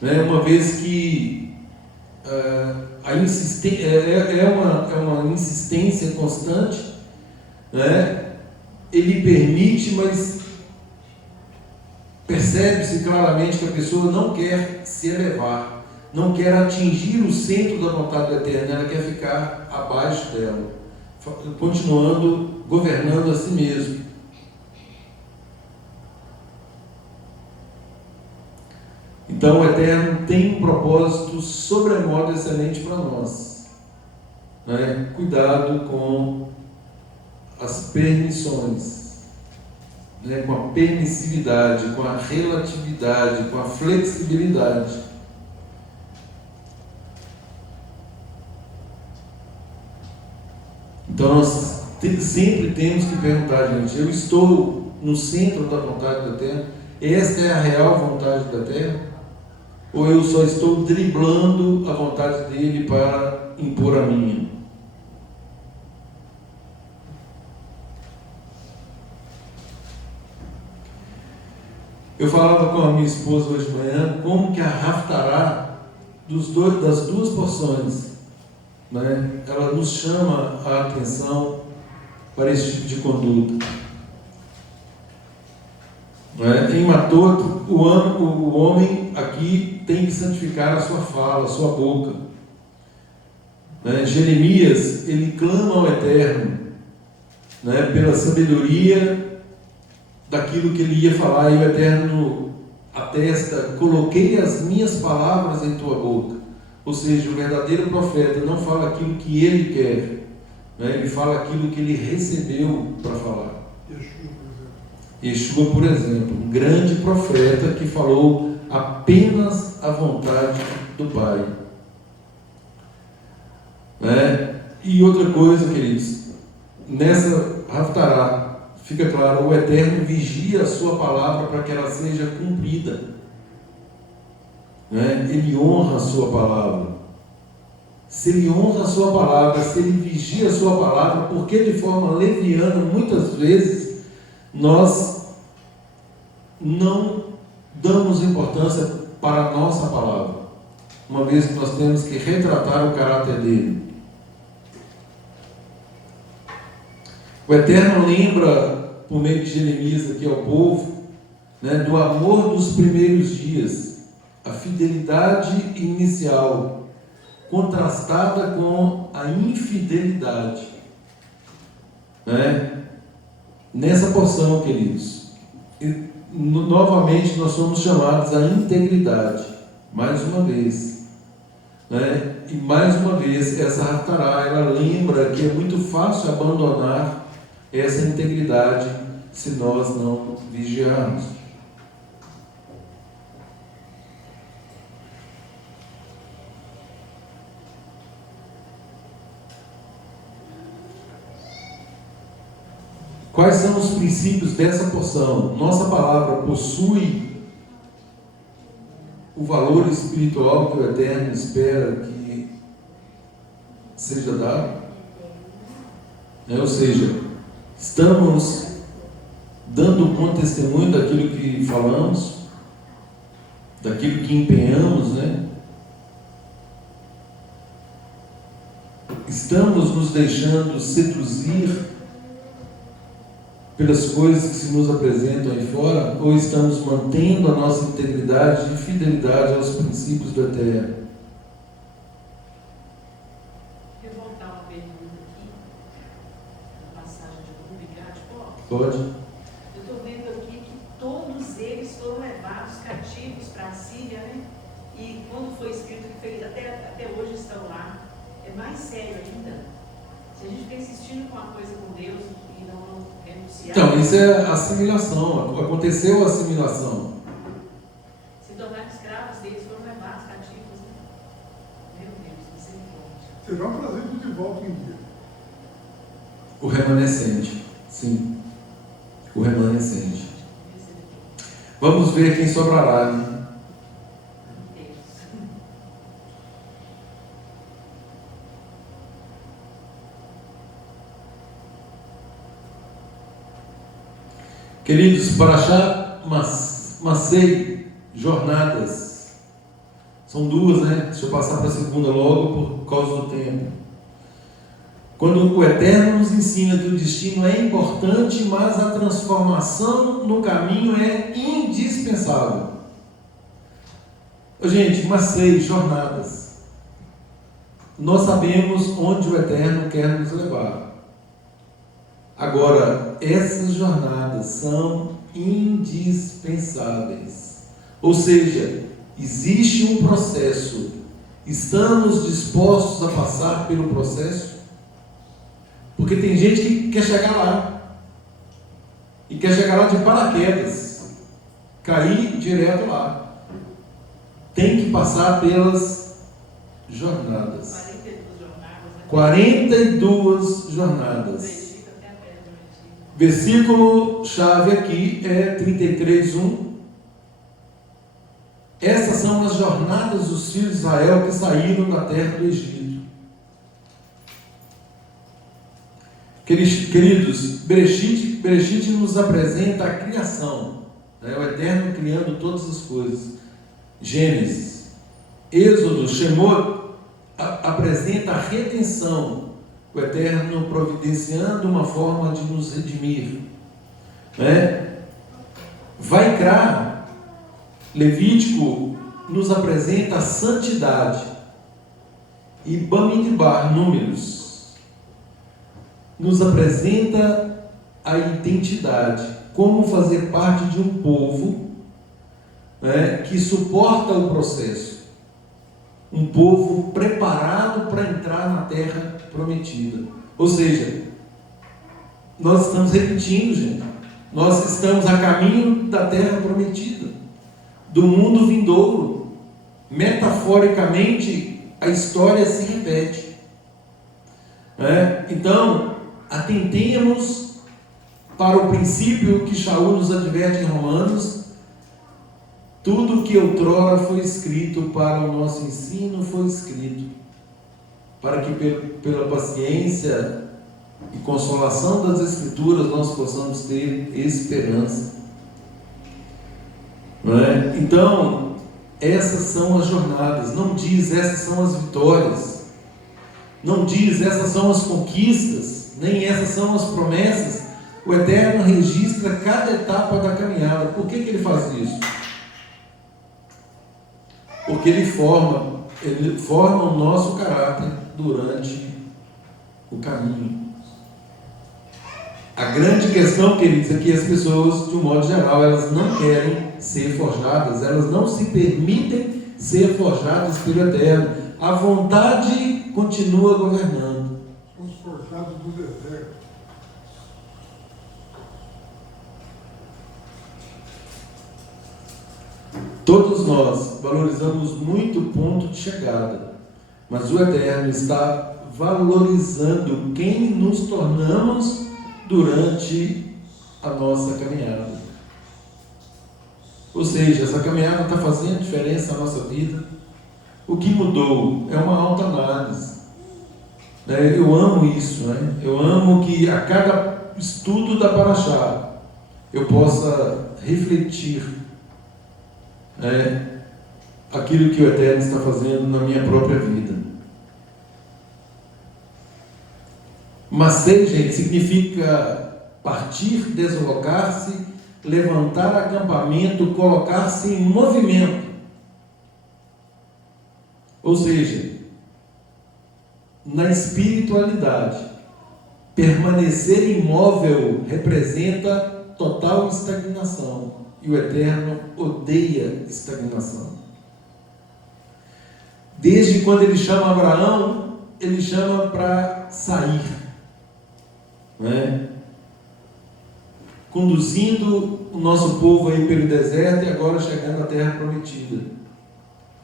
né, uma vez que a insistência é uma insistência constante, né? Ele permite, mas percebe-se claramente que a pessoa não quer se elevar, não quer atingir o centro da vontade do Eterno, ela quer ficar abaixo dela, continuando governando a si mesmo. Então o Eterno tem um propósito sobremodo excelente para nós, né? Cuidado com as permissões, né? Com a permissividade, com a relatividade, com a flexibilidade. Então nós sempre temos que perguntar, gente, eu estou no centro da vontade da Terra? Esta é a real vontade da Terra? Ou eu só estou driblando a vontade dele para impor a minha? Eu falava com a minha esposa hoje de manhã como que a Haftará das duas porções, né, ela nos chama a atenção para esse tipo de conduta. Em Matot, o homem aqui tem que santificar a sua fala, a sua boca. Jeremias, ele clama ao Eterno, pela sabedoria daquilo que ele ia falar, e o Eterno atesta: coloquei as minhas palavras em tua boca. Ou seja, o verdadeiro profeta não fala aquilo que ele quer, ele fala aquilo que ele recebeu para falar. Yeshua, por exemplo, um grande profeta que falou apenas a vontade do Pai. E outra coisa, queridos, nessa Haftará, fica claro, o Eterno vigia a sua palavra para que ela seja cumprida. Ele honra a sua palavra. Se ele honra a sua palavra, se ele vigia a sua palavra, porque de forma leviana, muitas vezes, nós não damos importância para a nossa palavra, uma vez que nós temos que retratar o caráter dele. O Eterno lembra, por meio de Jeremias aqui ao povo, do amor dos primeiros dias, a fidelidade inicial, contrastada com a infidelidade. Nessa porção, queridos, novamente nós somos chamados à integridade, mais uma vez. E mais uma vez, essa Haftará, ela lembra que é muito fácil abandonar essa integridade se nós não vigiarmos. Quais são os princípios dessa porção? Nossa palavra possui o valor espiritual que o Eterno espera que seja dado? Ou seja, estamos dando um bom testemunho daquilo que falamos, daquilo que empenhamos, Estamos nos deixando seduzir pelas coisas que se nos apresentam aí fora, ou estamos mantendo a nossa integridade e fidelidade aos princípios do Eterno? Eu vou voltar uma pergunta aqui, na passagem de Rubricate, Pode. Eu estou vendo aqui que todos eles foram levados cativos para a Síria, E quando foi escrito que fez, até hoje estão lá. É mais sério ainda. Se a gente fica insistindo com uma coisa com Deus e não renunciar. Então, isso é assimilação. Aconteceu a assimilação. Se tornaram escravos deles, foram levados cativos. Meu Deus, misericórdia. Serão trazidos de volta um dia. O remanescente. Sim. O remanescente. Vamos ver quem sobrará, Queridos, para achar Macei, jornadas, são duas, né? Deixa eu passar para a segunda logo por causa do tempo. Quando o Eterno nos ensina que o destino é importante, mas a transformação no caminho é indispensável. Gente, Macei, jornadas. Nós sabemos onde o Eterno quer nos levar. Agora, essas jornadas são indispensáveis. Ou seja, existe um processo. Estamos dispostos a passar pelo processo? Porque tem gente que quer chegar lá. E quer chegar lá de paraquedas. Cair direto lá. Tem que passar pelas jornadas. 42 jornadas. Versículo chave aqui é 33:1. Essas são as jornadas dos filhos de Israel que saíram da terra do Egito. Queridos, Bereshit nos apresenta a criação, né? O Eterno criando todas as coisas. Gênesis, Êxodo, Shemot apresenta a redenção, o Eterno providenciando uma forma de nos redimir, né? Vaikra, Levítico, nos apresenta a santidade, e Bamidbar, Números, nos apresenta a identidade, como fazer parte de um povo, né, que suporta o processo, um povo preparado para entrar na terra prometida. Ou seja, nós estamos repetindo, gente, nós estamos a caminho da terra prometida, do mundo vindouro. Metaforicamente, a história se repete, né? Então, atentemos para o princípio que Shaul nos adverte em Romanos: tudo que outrora foi escrito para o nosso ensino foi escrito, para que pela paciência e consolação das Escrituras nós possamos ter esperança, não é? Então, essas são as jornadas. Não diz essas são as vitórias, não diz essas são as conquistas, nem essas são as promessas. O Eterno registra cada etapa da caminhada. Por que ele faz isso? Porque ele forma o nosso caráter durante o caminho. A grande questão, queridos, é que as pessoas, de um modo geral, elas não querem ser forjadas, elas não se permitem ser forjadas pelo Eterno. A vontade continua governando. Somos forjados do deserto. Todos nós valorizamos muito o ponto de chegada, mas o Eterno está valorizando quem nos tornamos durante a nossa caminhada. Ou seja, essa caminhada está fazendo diferença na nossa vida. O que mudou é uma autoanálise. Eu amo isso, né? Eu amo que a cada estudo da Paraxá eu possa refletir aquilo que o Eterno está fazendo na minha própria vida. Macei, gente, significa partir, deslocar-se, levantar acampamento, colocar-se em movimento. Ou seja, na espiritualidade, permanecer imóvel representa total estagnação. E o Eterno odeia estagnação. Desde quando ele chama Abraão, ele chama para sair, né? Conduzindo o nosso povo aí pelo deserto e agora chegando à terra prometida.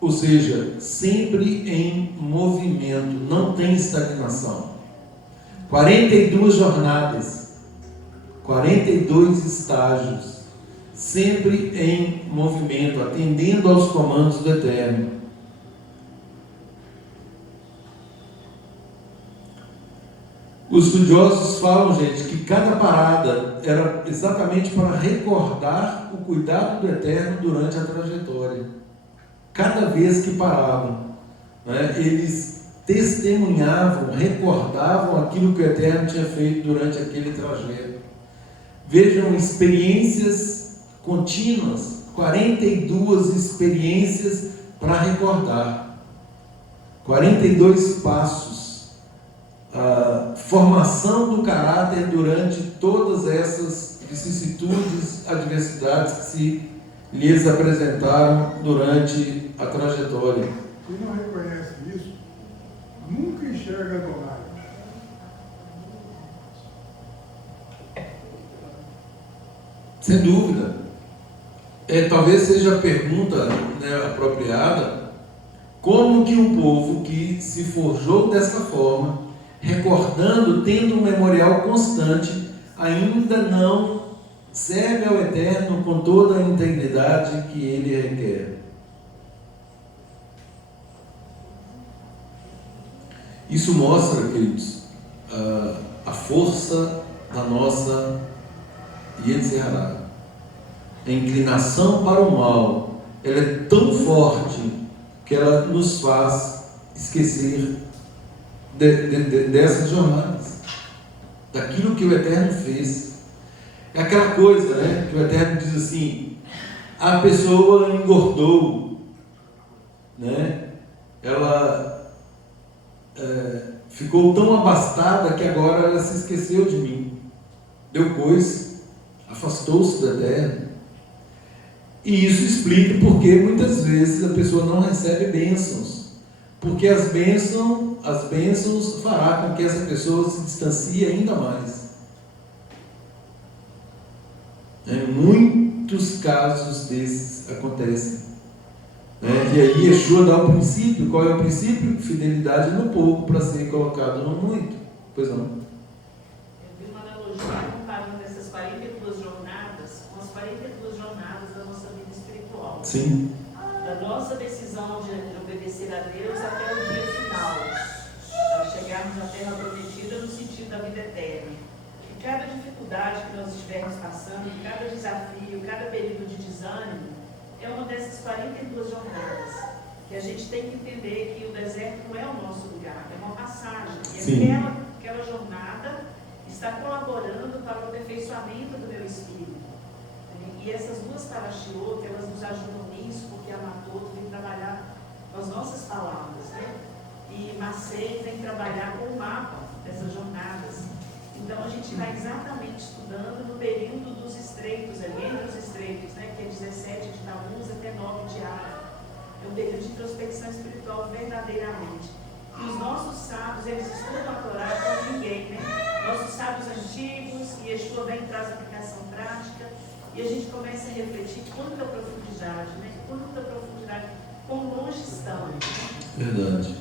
Ou seja, sempre em movimento, não tem estagnação. 42 jornadas, 42 estágios, sempre em movimento, atendendo aos comandos do Eterno. Os estudiosos falam, gente, que cada parada era exatamente para recordar o cuidado do Eterno durante a trajetória. Cada vez que paravam, né, eles testemunhavam, recordavam aquilo que o Eterno tinha feito durante aquele trajeto. Vejam, experiências contínuas, 42 experiências para recordar, 42 passos, a formação do caráter durante todas essas vicissitudes, adversidades que se lhes apresentaram durante a trajetória. Quem não reconhece isso, nunca enxerga Adonai. Sem dúvida. Talvez seja a pergunta, né, apropriada: como que um povo que se forjou dessa forma, recordando, tendo um memorial constante, ainda não serve ao Eterno com toda a integridade que Ele requer? Isso mostra, queridos, a força da nossa Yetzirah. A inclinação para o mal, ela é tão forte que ela nos faz esquecer dessas jornadas, daquilo que o Eterno fez. É aquela coisa, né, que o Eterno diz assim: a pessoa engordou, né? Ela ficou tão abastada que agora ela se esqueceu de mim, deu coisa, afastou-se do Eterno. E isso explica porque muitas vezes a pessoa não recebe bênçãos, porque as bênçãos fará com que essa pessoa se distancie ainda mais. Muitos casos desses acontecem. E aí Yeshua dá o princípio. Qual é o princípio? Fidelidade no pouco para ser colocado no muito. Pois não? Eu vi uma analogia comparando essas 42 jornadas com as 42 jornadas da nossa vida espiritual. Sim. Da nossa decisão de obedecer a Deus até o dia final, para chegarmos à terra prometida no sentido da vida eterna. E cada dificuldade que nós estivermos passando, cada desafio, cada período de desânimo, é uma dessas 42 jornadas, que a gente tem que entender que o deserto não é o nosso lugar, é uma passagem. E aquela jornada está colaborando para o aperfeiçoamento do meu espírito. E essas duas parashiot, elas nos ajudam nisso, porque a Matot vem trabalhar com as nossas palavras, né? E Macei vem trabalhar com o mapa dessas jornadas. Então a gente está exatamente estudando no período dos estreitos, entre os estreitos, né? Que é 17 de Tammuz até 9 de Av. É um período de introspecção espiritual verdadeiramente. E os nossos sábios, eles estudam a Torá como ninguém, né? Nossos sábios antigos, e Yeshua vem e traz aplicação prática, e a gente começa a refletir quanta profundidade, né? Quanta profundidade, quão longe estamos. Verdade.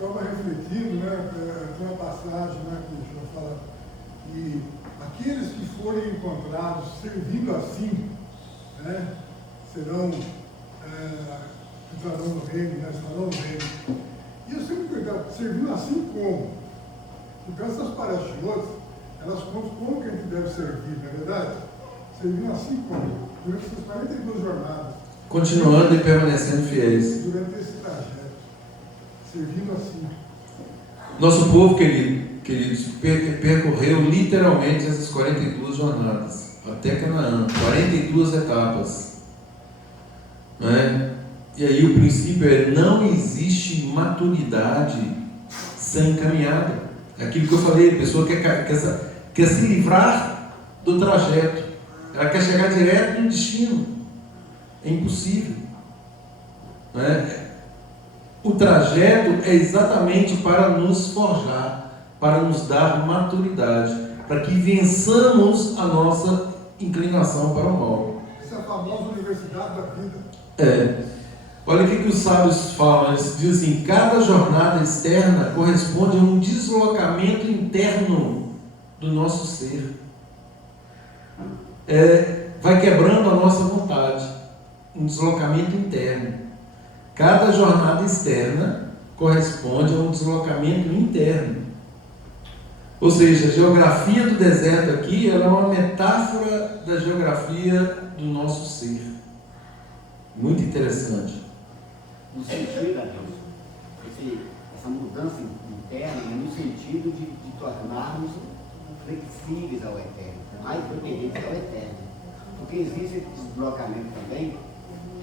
Eu estava refletindo, né? Tem uma passagem, né, que Yeshua fala que aqueles que forem encontrados servindo assim, né, serão, entrarão no reino, né, estarão no reino. E eu sempre pergunto, servindo assim como? Porque essas parashiot, elas contam como que a gente deve servir, não é verdade? Servindo assim como? Durante essas 42 jornadas. Continuando e permanecendo fiéis. Durante esse trajeto. Servindo assim. Nosso povo, queridos, percorreu literalmente essas 42 jornadas, até Canaã, 42 etapas. Né? E aí o princípio é: não existe maturidade sem caminhada. É aquilo que eu falei, a pessoa quer se livrar do trajeto, ela quer chegar direto no destino. É impossível. Né? O trajeto é exatamente para nos forjar, para nos dar maturidade, para que vençamos a nossa inclinação para o mal. Essa é a famosa universidade da vida. Olha o que os sábios falam. Eles dizem assim: cada jornada externa corresponde a um deslocamento interno do nosso ser. Vai quebrando a nossa vontade, um deslocamento interno. Cada jornada externa corresponde a um deslocamento interno. Ou seja, a geografia do deserto aqui ela é uma metáfora da geografia do nosso ser. Muito interessante. No sentido, Adilson, essa mudança interna é no sentido de tornarmos flexíveis ao eterno, mais dependentes ao eterno. Porque existe esse deslocamento também,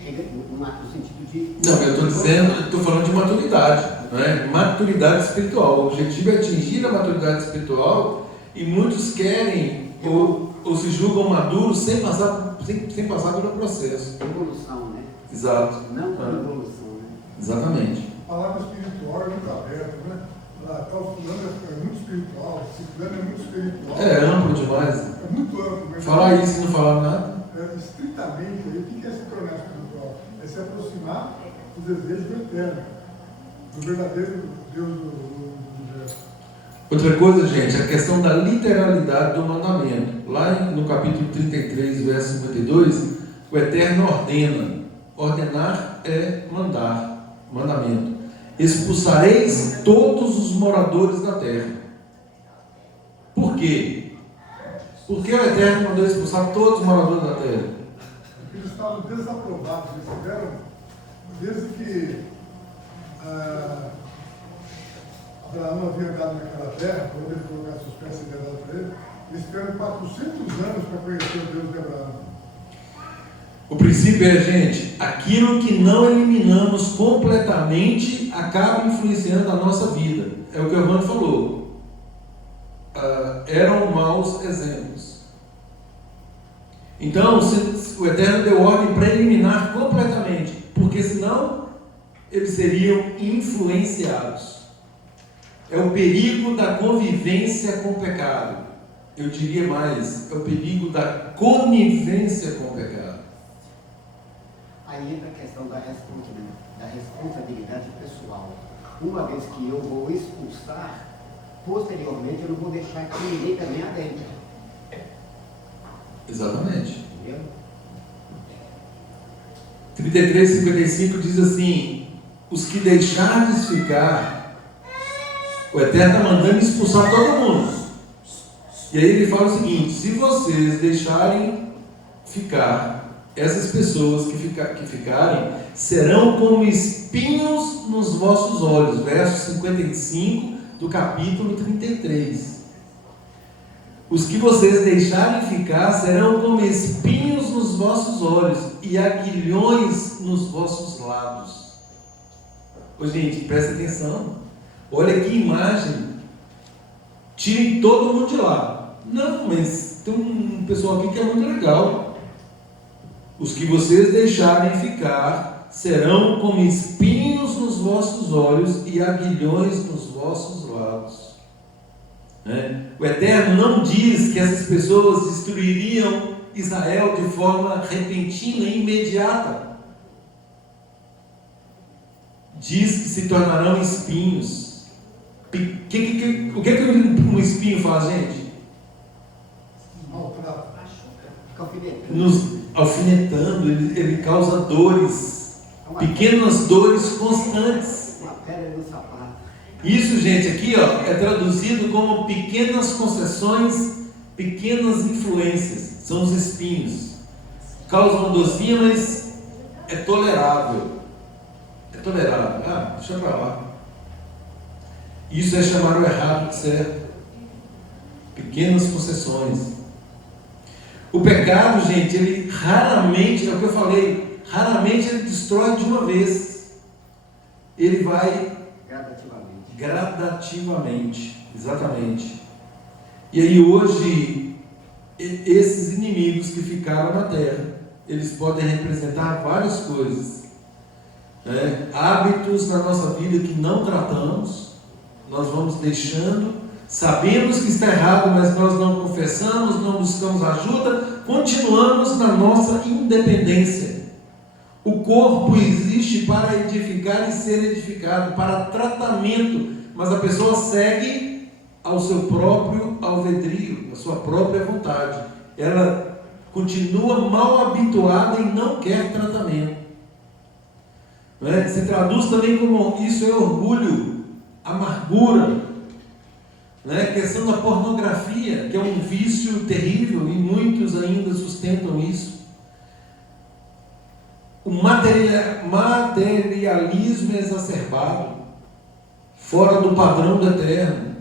chega no sentido de... Não, eu estou falando de maturidade, não é? Maturidade espiritual. O objetivo é atingir a maturidade espiritual e muitos querem ou se julgam maduros sem passar pelo processo. Evolução, né? Exato. Não por evolução, né? Exatamente. A palavra espiritual é muito aberta, né? Tal fulano é muito espiritual, esse fulano é muito espiritual. É amplo demais. É muito amplo. Mas Falar isso e não falar nada. Estritamente, o que é se tornar espiritual? É se aproximar dos desejos do eterno, do verdadeiro Deus do universo. Outra coisa, gente, a questão da literalidade do mandamento. Lá no capítulo 33, verso 52, o Eterno ordena. Ordenar é mandar, mandamento. Expulsareis todos os moradores da terra. Por quê? Porque o Eterno mandou expulsar todos os moradores da terra? Porque eles estavam desaprovados, eles tiveram, desde que Abraão havia andado naquela terra, quando ele colocasse os pés e dado para ele, eles tiveram 400 anos para conhecer o Deus de Abraão. O princípio é, gente, aquilo que não eliminamos completamente acaba influenciando a nossa vida. É o que o Evandro falou. Eram maus exemplos. Então, o Eterno deu ordem para eliminar completamente, porque senão eles seriam influenciados. É o perigo da convivência com o pecado. Eu diria mais, é o perigo da conivência com o pecado. Aí entra a questão da responsabilidade pessoal. Uma vez que eu vou expulsar, posteriormente eu não vou deixar que ninguém também adentre. Exatamente. Entendeu? 33:55 diz assim: os que deixardes ficar, o Eterno está mandando expulsar todo mundo. E aí ele fala o seguinte: se vocês deixarem ficar, essas pessoas que ficarem serão como espinhos nos vossos olhos. Verso 55 do capítulo 33. Os que vocês deixarem ficar serão como espinhos nos vossos olhos e aguilhões nos vossos lábios. Ô, gente, presta atenção. Olha que imagem. Tirem todo mundo de lá. Não, mas tem um pessoal aqui que é muito legal. Os que vocês deixarem ficar serão como espinhos nos vossos olhos e aguilhões nos vossos lábios. O Eterno não diz que essas pessoas destruiriam Israel de forma repentina e imediata. Diz que se tornarão espinhos. O que um espinho faz, gente? Maltrata. Nos alfinetando, ele causa dores, pequenas dores constantes. Uma pedra no sapato. Isso, gente, aqui é traduzido como pequenas concessões, pequenas influências. São os espinhos. Causam dorzinha, mas é tolerável. É tolerável. Deixa pra lá. Isso é chamar o errado de certo. Pequenas concessões. O pecado, gente, ele raramente, é o que eu falei, raramente ele destrói de uma vez. Ele vai gradativamente, exatamente. E aí hoje, esses inimigos que ficaram na terra, eles podem representar várias coisas. Hábitos na nossa vida que não tratamos, nós vamos deixando. Sabemos que está errado, mas nós não confessamos, não buscamos ajuda, continuamos na nossa independência. O corpo existe para edificar e ser edificado, para tratamento, mas a pessoa segue ao seu próprio alvedrio, à sua própria vontade. Ela continua mal habituada e não quer tratamento. né? Se traduz também como isso é orgulho, amargura, né? Questão da pornografia, que é um vício terrível e muitos ainda sustentam isso. O materialismo exacerbado, fora do padrão do eterno,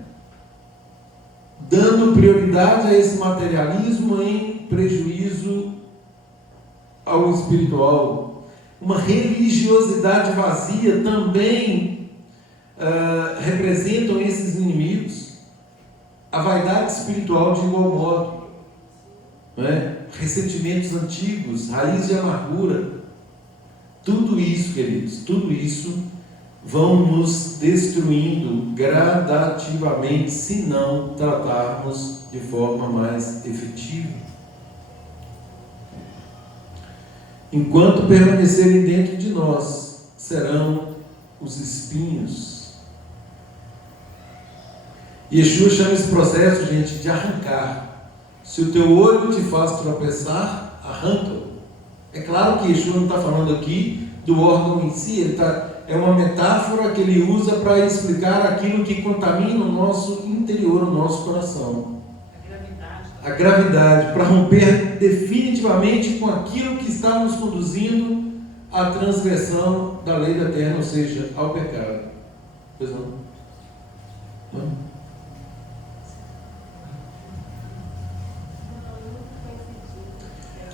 dando prioridade a esse materialismo em prejuízo ao espiritual. Uma religiosidade vazia também representam esses inimigos. A vaidade espiritual de igual modo, né? Ressentimentos antigos, raiz de amargura. Tudo isso, queridos, tudo isso vão nos destruindo gradativamente se não tratarmos de forma mais efetiva. Enquanto permanecerem dentro de nós, serão os espinhos. Yeshua chama esse processo, gente, de arrancar. Se o teu olho te faz tropeçar, arranca-o. É claro que Yeshua não está falando aqui do órgão em si, é uma metáfora que ele usa para explicar aquilo que contamina o nosso interior, o nosso coração. A gravidade, para romper definitivamente com aquilo que está nos conduzindo à transgressão da lei da terra, ou seja, ao pecado. Pois não? Não?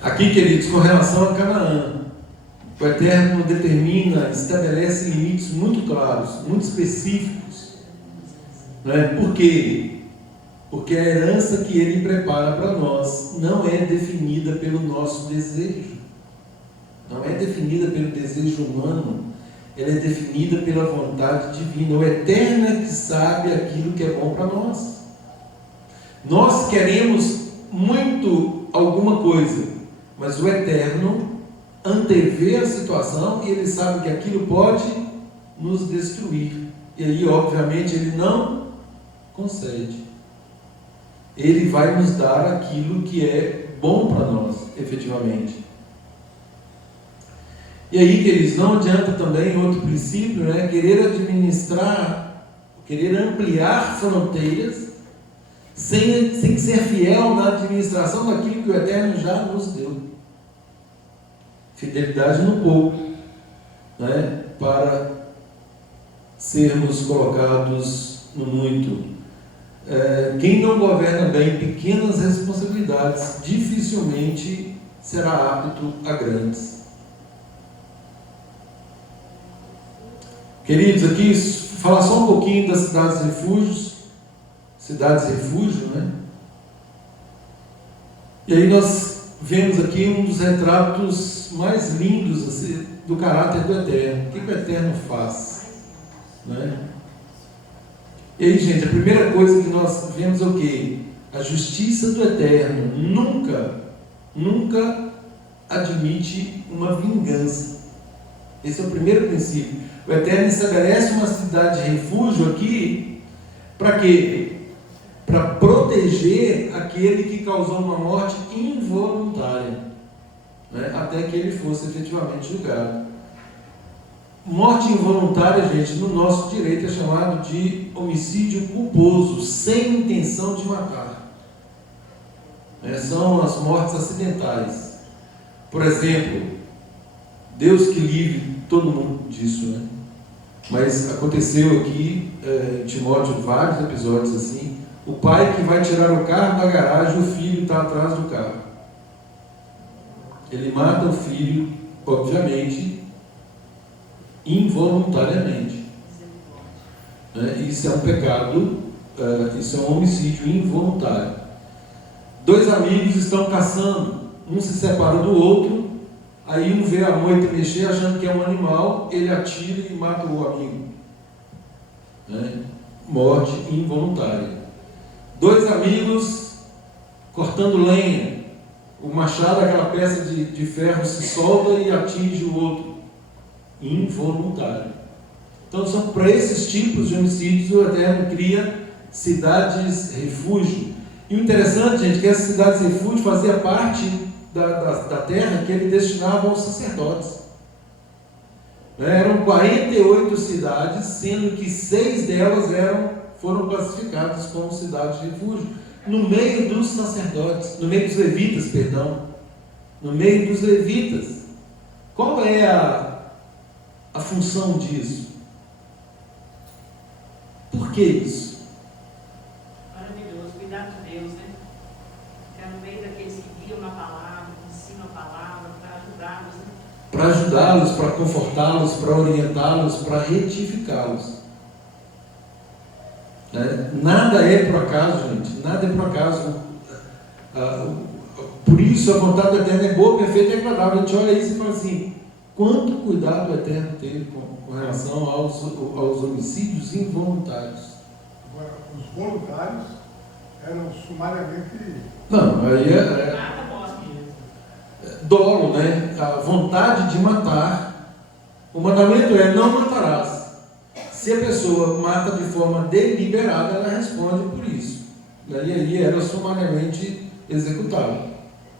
Aqui, queridos, com relação a Canaã, o Eterno determina, estabelece limites muito claros, muito específicos. Não é? Por quê? Porque a herança que Ele prepara para nós não é definida pelo nosso desejo, não é definida pelo desejo humano, ela é definida pela vontade divina. O Eterno é que sabe aquilo que é bom para nós. Nós queremos muito alguma coisa, mas o Eterno antevê a situação e Ele sabe que aquilo pode nos destruir. E aí, obviamente, Ele não concede. Ele vai nos dar aquilo que é bom para nós, efetivamente. E aí, queridos, não adianta também outro princípio, né? Querer administrar, querer ampliar fronteiras, sem ser fiel na administração daquilo que o Eterno já nos deu. Fidelidade no pouco, né? Para sermos colocados no muito. Quem não governa bem pequenas responsabilidades dificilmente será apto a grandes. Queridos, aqui falar só um pouquinho das cidades-refúgio, né? E aí nós vemos aqui um dos retratos mais lindos assim, do caráter do Eterno. O que o Eterno faz? Né? E aí, gente, a primeira coisa que nós vemos é o quê? A justiça do Eterno nunca admite uma vingança. Esse é o primeiro princípio. O Eterno estabelece uma cidade de refúgio aqui, para quê? Para proteger aquele que causou uma morte involuntária, né? Até que ele fosse efetivamente julgado. Morte involuntária, gente, no nosso direito é chamado de homicídio culposo, sem intenção de matar. São as mortes acidentais. Por exemplo, Deus que livre todo mundo disso, né? Mas aconteceu aqui em Timóteo vários episódios assim. O pai que vai tirar o carro da garagem, o filho está atrás do carro. Ele mata o filho, obviamente, involuntariamente. Isso é um pecado, isso é um homicídio involuntário. Dois amigos estão caçando, um se separa do outro, aí um vê a moita mexer achando que é um animal, ele atira e mata o amigo. Morte involuntária. Dois amigos cortando lenha, o machado, aquela peça de ferro, se solta e atinge o outro. Involuntário. Então, são para esses tipos de homicídios o Eterno cria cidades refúgio. E o interessante, gente, é que essas cidades refúgio faziam parte da terra que ele destinava aos sacerdotes. Eram 48 cidades, sendo que 6 delas foram classificadas como cidades de refúgio, no meio dos sacerdotes, no meio dos levitas, perdão, no meio dos levitas. Qual é a função disso? Por que isso? Maravilhoso, cuidar de Deus, né? Ficar no meio daqueles que guiam na palavra, que ensinam a palavra, para ajudá-los, né? Para ajudá-los, para confortá-los, para orientá-los, para retificá-los. Nada é por acaso, gente. Nada é por acaso. Por isso a vontade do Eterno é boa, perfeita e agradável. A gente olha isso e fala assim: quanto cuidado o Eterno teve com relação aos homicídios involuntários. Agora, os voluntários eram sumariamente... Não, aí Nada mostra. dolo, né? A vontade de matar. O mandamento é: não matarás. Se a pessoa mata de forma deliberada, ela responde por isso. E aí era sumariamente executada.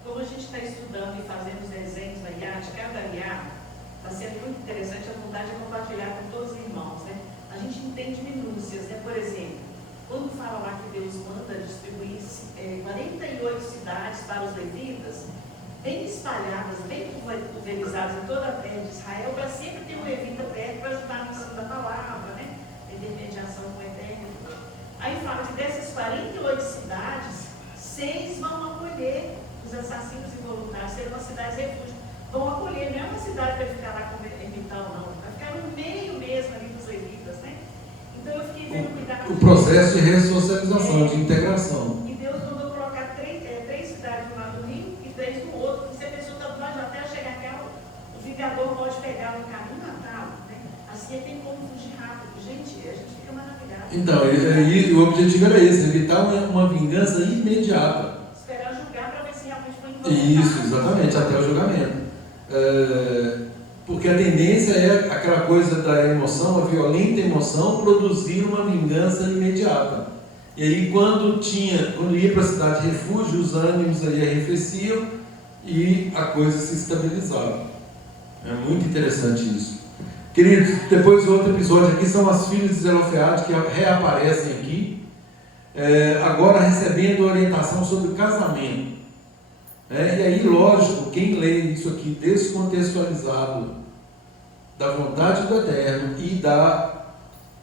Como a gente está estudando e fazendo os desenhos da IA, de cada IA, está sendo muito interessante. A vontade de compartilhar com todos os irmãos, né? A gente entende minúcias, né? Por exemplo, quando fala lá que Deus manda distribuir 48 cidades para os levitas, bem espalhadas, bem pulverizadas em toda a terra de Israel, para sempre ter um levita perto para ajudar no ensino da palavra, né? A intermediação com o Eterno. Aí fala que dessas 48 cidades, 6 vão acolher os assassinos involuntários, serão as cidades refúgio. Vão acolher, não é uma cidade para ficar lá como ermitão, não. Vai ficar no meio mesmo ali dos levitas, né? Então eu fiquei vendo cuidar. O processo de ressocialização, de integração. E Deus mandou colocar 3 cidades do lado do rio e 3 do outro. Se a pessoa está do lado da terra, chegar aqui, o vingador pode pegar no caminho e matá-lo, né? Assim ele tem como fugir rápido. Gente, a gente fica maravilhado. Então, e o objetivo era esse: evitar uma vingança imediata. Esperar julgar para ver se realmente foi involuntário. Isso, exatamente, até o julgamento. Porque a tendência é aquela coisa da emoção, a violenta emoção, produzir uma vingança imediata. E aí, quando ia para a cidade de refúgio, os ânimos aí arrefeciam e a coisa se estabilizava. É muito interessante isso. Queridos, depois outro episódio aqui são as filhas de Zelofeade que reaparecem aqui, agora recebendo orientação sobre casamento. E aí, lógico, quem lê isso aqui descontextualizado da vontade do Eterno e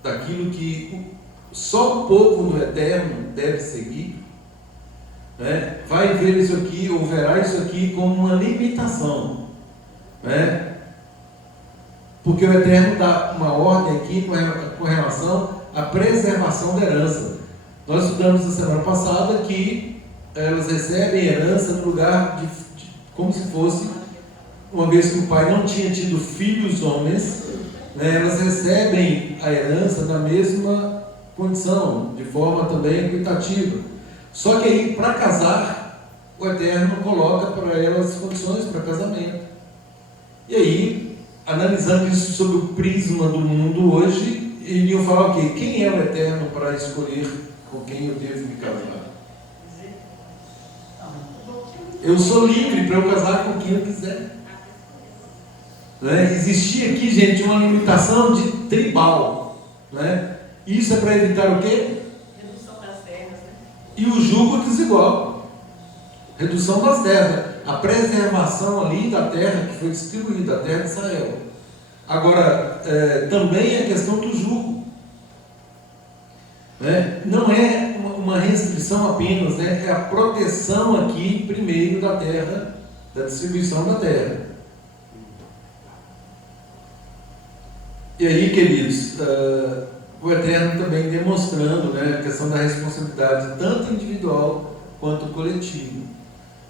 daquilo que só o povo do Eterno deve seguir, vai ver isso aqui, ou verá isso aqui como uma limitação, porque o Eterno dá uma ordem aqui com relação à preservação da herança. Nós estudamos na semana passada que elas recebem herança no lugar como se fosse, uma vez que o pai não tinha tido filhos homens, elas recebem a herança na mesma condição, de forma também equitativa. Só que aí, para casar, o Eterno coloca para elas condições para casamento. E aí, analisando isso sob o prisma do mundo hoje, iriam falar o quê? Quem é o Eterno para escolher com quem eu devo me casar? Eu sou livre para eu casar com quem eu quiser. Existia aqui, gente, uma limitação de tribal. Isso é para evitar o quê? Redução das terras, né? E o jugo desigual. Redução das terras. A preservação ali da terra que foi distribuída, a terra de Israel. Agora, também a questão do jugo. Não é uma restrição apenas, é a proteção aqui, primeiro, da terra, da distribuição da terra. E aí, queridos, o Eterno também demonstrando a questão da responsabilidade, tanto individual quanto coletiva.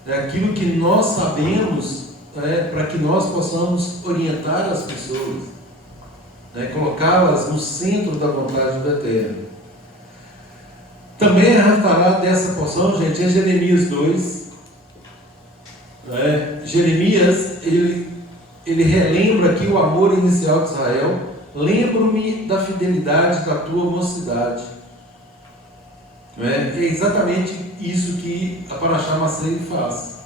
Aquilo que nós sabemos, para que nós possamos orientar as pessoas, colocá-las no centro da vontade do Eterno. Também arrastará dessa porção, gente, é Jeremias 2. Jeremias, ele relembra aqui o amor inicial de Israel. Lembro-me da fidelidade da tua mocidade. É exatamente isso que a Paraxá Maceiro faz,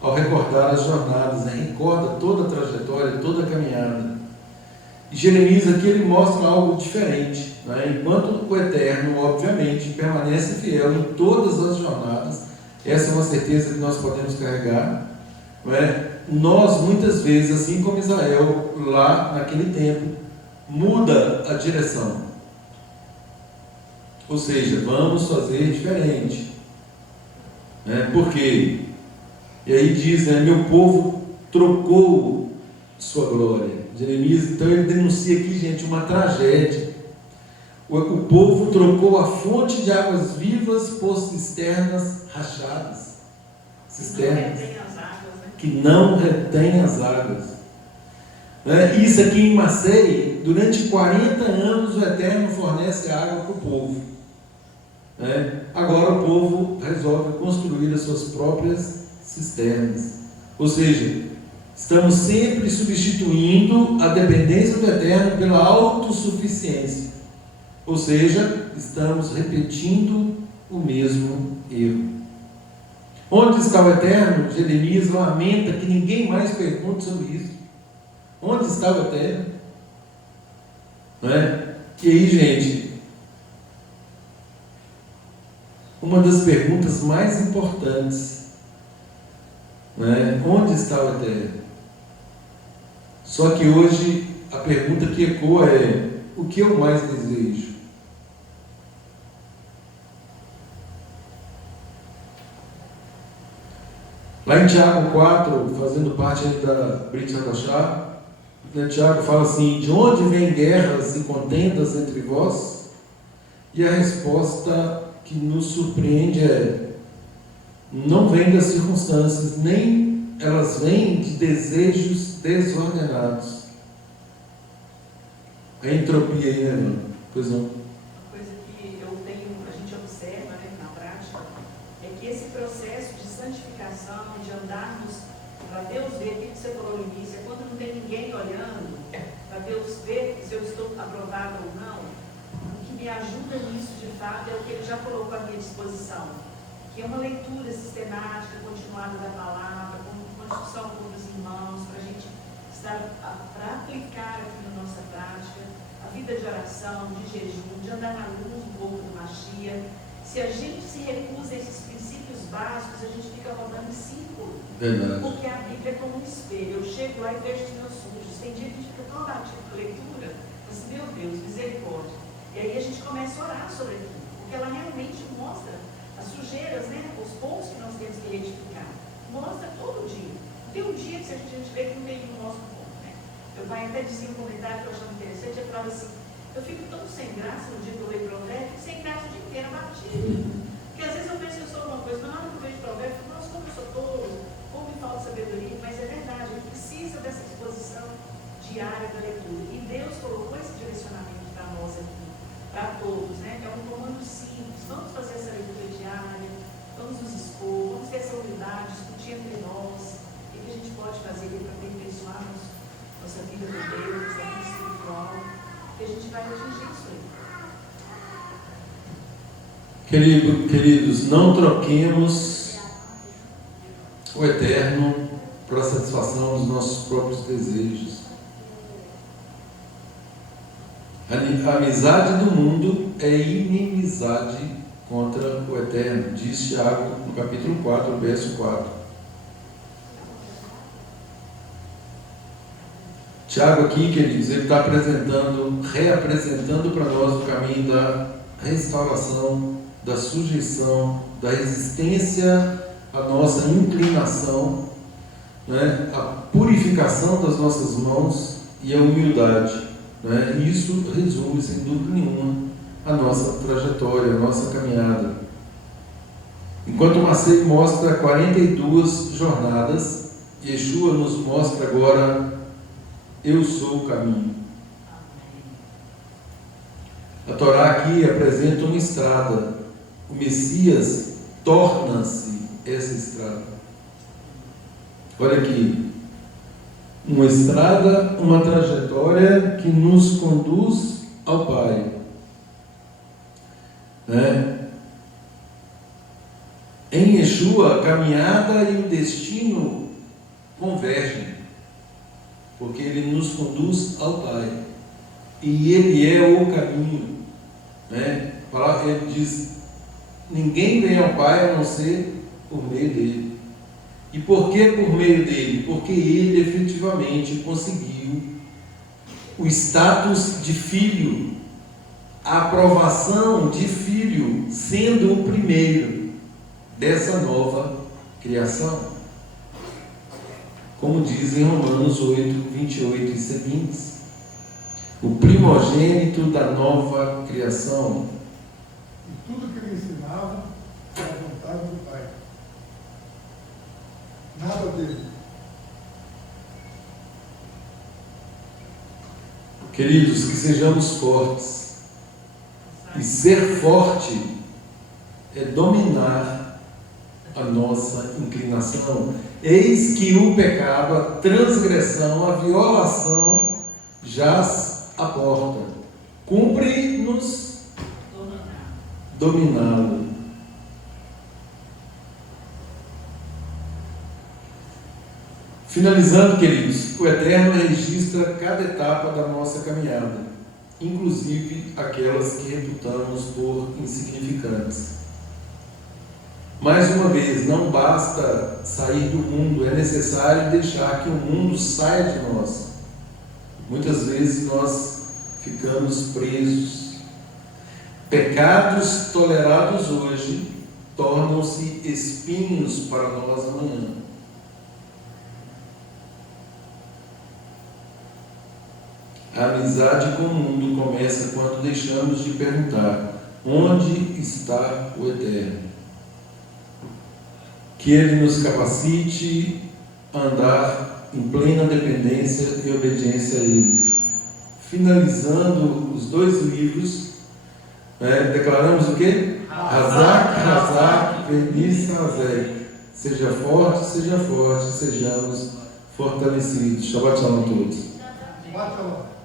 ao recordar as jornadas, recorda toda a trajetória, toda a caminhada. E Jeremias aqui ele mostra algo diferente, né? Enquanto o Eterno, obviamente, permanece fiel em todas as jornadas, essa é uma certeza que nós podemos carregar, não é? Nós muitas vezes, assim como Israel lá naquele tempo, muda a direção, ou seja, vamos fazer diferente, né? Por quê? E aí diz, né, meu povo trocou sua glória. Jeremias, então, ele denuncia aqui, gente, uma tragédia. O povo trocou a fonte de águas vivas por cisternas rachadas. Cisternas que não retêm as águas. Isso aqui em Macei, durante 40 anos o Eterno fornece água para o povo. Agora o povo resolve construir as suas próprias cisternas. Ou seja, estamos sempre substituindo a dependência do Eterno pela autossuficiência. Ou seja, estamos repetindo o mesmo erro. Onde está o Eterno? Jeremias lamenta que ninguém mais pergunte sobre isso. Onde está o Eterno? E aí, gente, uma das perguntas mais importantes, onde está o Eterno? Só que hoje a pergunta que ecoa é: o que eu mais desejo? Lá em Tiago 4, fazendo parte aí da Brit Hadashah, Tiago fala assim: de onde vêm guerras e contendas entre vós? E a resposta que nos surpreende é: não vem das circunstâncias, nem elas vêm de desejos desordenados. A entropia aí, né, irmão? Pois não. Uma coisa que a gente observa, né, na prática, é que esse processo de santificação, de andarmos para Deus ver o que você falou no início, é quando não tem ninguém olhando, para Deus ver se eu estou aprovado ou não. O que me ajuda nisso, de fato, é o que Ele já colocou à minha disposição, que é uma leitura sistemática, continuada da palavra, com discussão com os irmãos, para a gente para aplicar aqui na nossa prática, a vida de oração, de jejum, de andar na luz um pouco do Mashiach. Se a gente se recusa a esses princípios básicos, a gente fica rodando em círculo. Verdade. Porque a Bíblia é como um espelho. Eu chego lá e vejo os meus sujos. Tem dia que a gente fica tão abatido com a leitura, mas, meu Deus, misericórdia. E aí a gente começa a orar sobre aquilo, porque ela realmente mostra as sujeiras, né, os pontos que nós temos que retificar. Mostra todo dia. Tem um dia que a gente vê que não tem no nosso ponto, né? Meu pai até dizia um comentário que eu achava interessante, ele falava assim: eu fico tão sem graça no dia que eu leio provérbio, sem graça o dia inteiro abatido. Porque às vezes eu penso que eu sou alguma coisa, mas na hora que eu vejo provérbio, eu falo: nossa, como eu sou tolo, como me falta sabedoria. Mas é verdade, a gente precisa dessa exposição diária da leitura. E Deus colocou esse direcionamento para nós aqui, para todos, né? É um comando simples. Vamos fazer essa leitura diária, vamos nos expor, vamos ter essa unidade, discutir entre nós. O que a gente pode fazer aqui para aperfeiçoar nossa vida com Deus, nossa vida espiritual, que a gente vai atingir isso aí. Queridos, não troquemos o Eterno para a satisfação dos nossos próprios desejos. A amizade do mundo é inimizade contra o Eterno, diz Tiago no capítulo 4, verso 4. Tiago aqui, queridos, ele está reapresentando para nós o caminho da restauração, da sujeição, da resistência à nossa inclinação, né? A purificação das nossas mãos e a humildade, né? E isso resume, sem dúvida nenhuma, a nossa trajetória, a nossa caminhada. Enquanto Macei mostra 42 jornadas, Yeshua nos mostra agora: eu sou o caminho. A Torá aqui apresenta uma estrada. O Messias torna-se essa estrada. Olha aqui. Uma estrada, uma trajetória que nos conduz ao Pai. Em Yeshua, a caminhada e o destino convergem, porque Ele nos conduz ao Pai. e Ele é o caminho. Né? Ele diz: ninguém vem ao Pai a não ser por meio dele. E por que por meio dele? Porque ele efetivamente conseguiu o status de filho, a aprovação de filho, sendo o primeiro dessa nova criação. Como diz em Romanos 8, 28 e seguintes, o primogênito da nova criação. E tudo que ele ensinava era a vontade do Pai. Nada dele. Queridos, que sejamos fortes. E ser forte é dominar a nossa inclinação. Eis que o pecado, a transgressão, a violação jaz à porta. Cumpre-nos dominá-lo. Finalizando, queridos, o Eterno registra cada etapa da nossa caminhada, inclusive aquelas que reputamos por insignificantes. Mais uma vez, não basta sair do mundo, é necessário deixar que o mundo saia de nós. Muitas vezes nós ficamos presos. Pecados tolerados hoje tornam-se espinhos para nós amanhã. A amizade com o mundo começa quando deixamos de perguntar: onde está o Eterno? Que Ele nos capacite a andar em plena dependência e obediência a Ele. Finalizando os dois livros, declaramos o quê? Razak, Vernice, Razek. Seja forte, sejamos fortalecidos. Shabbat shalom a todos. Shabbat shalom.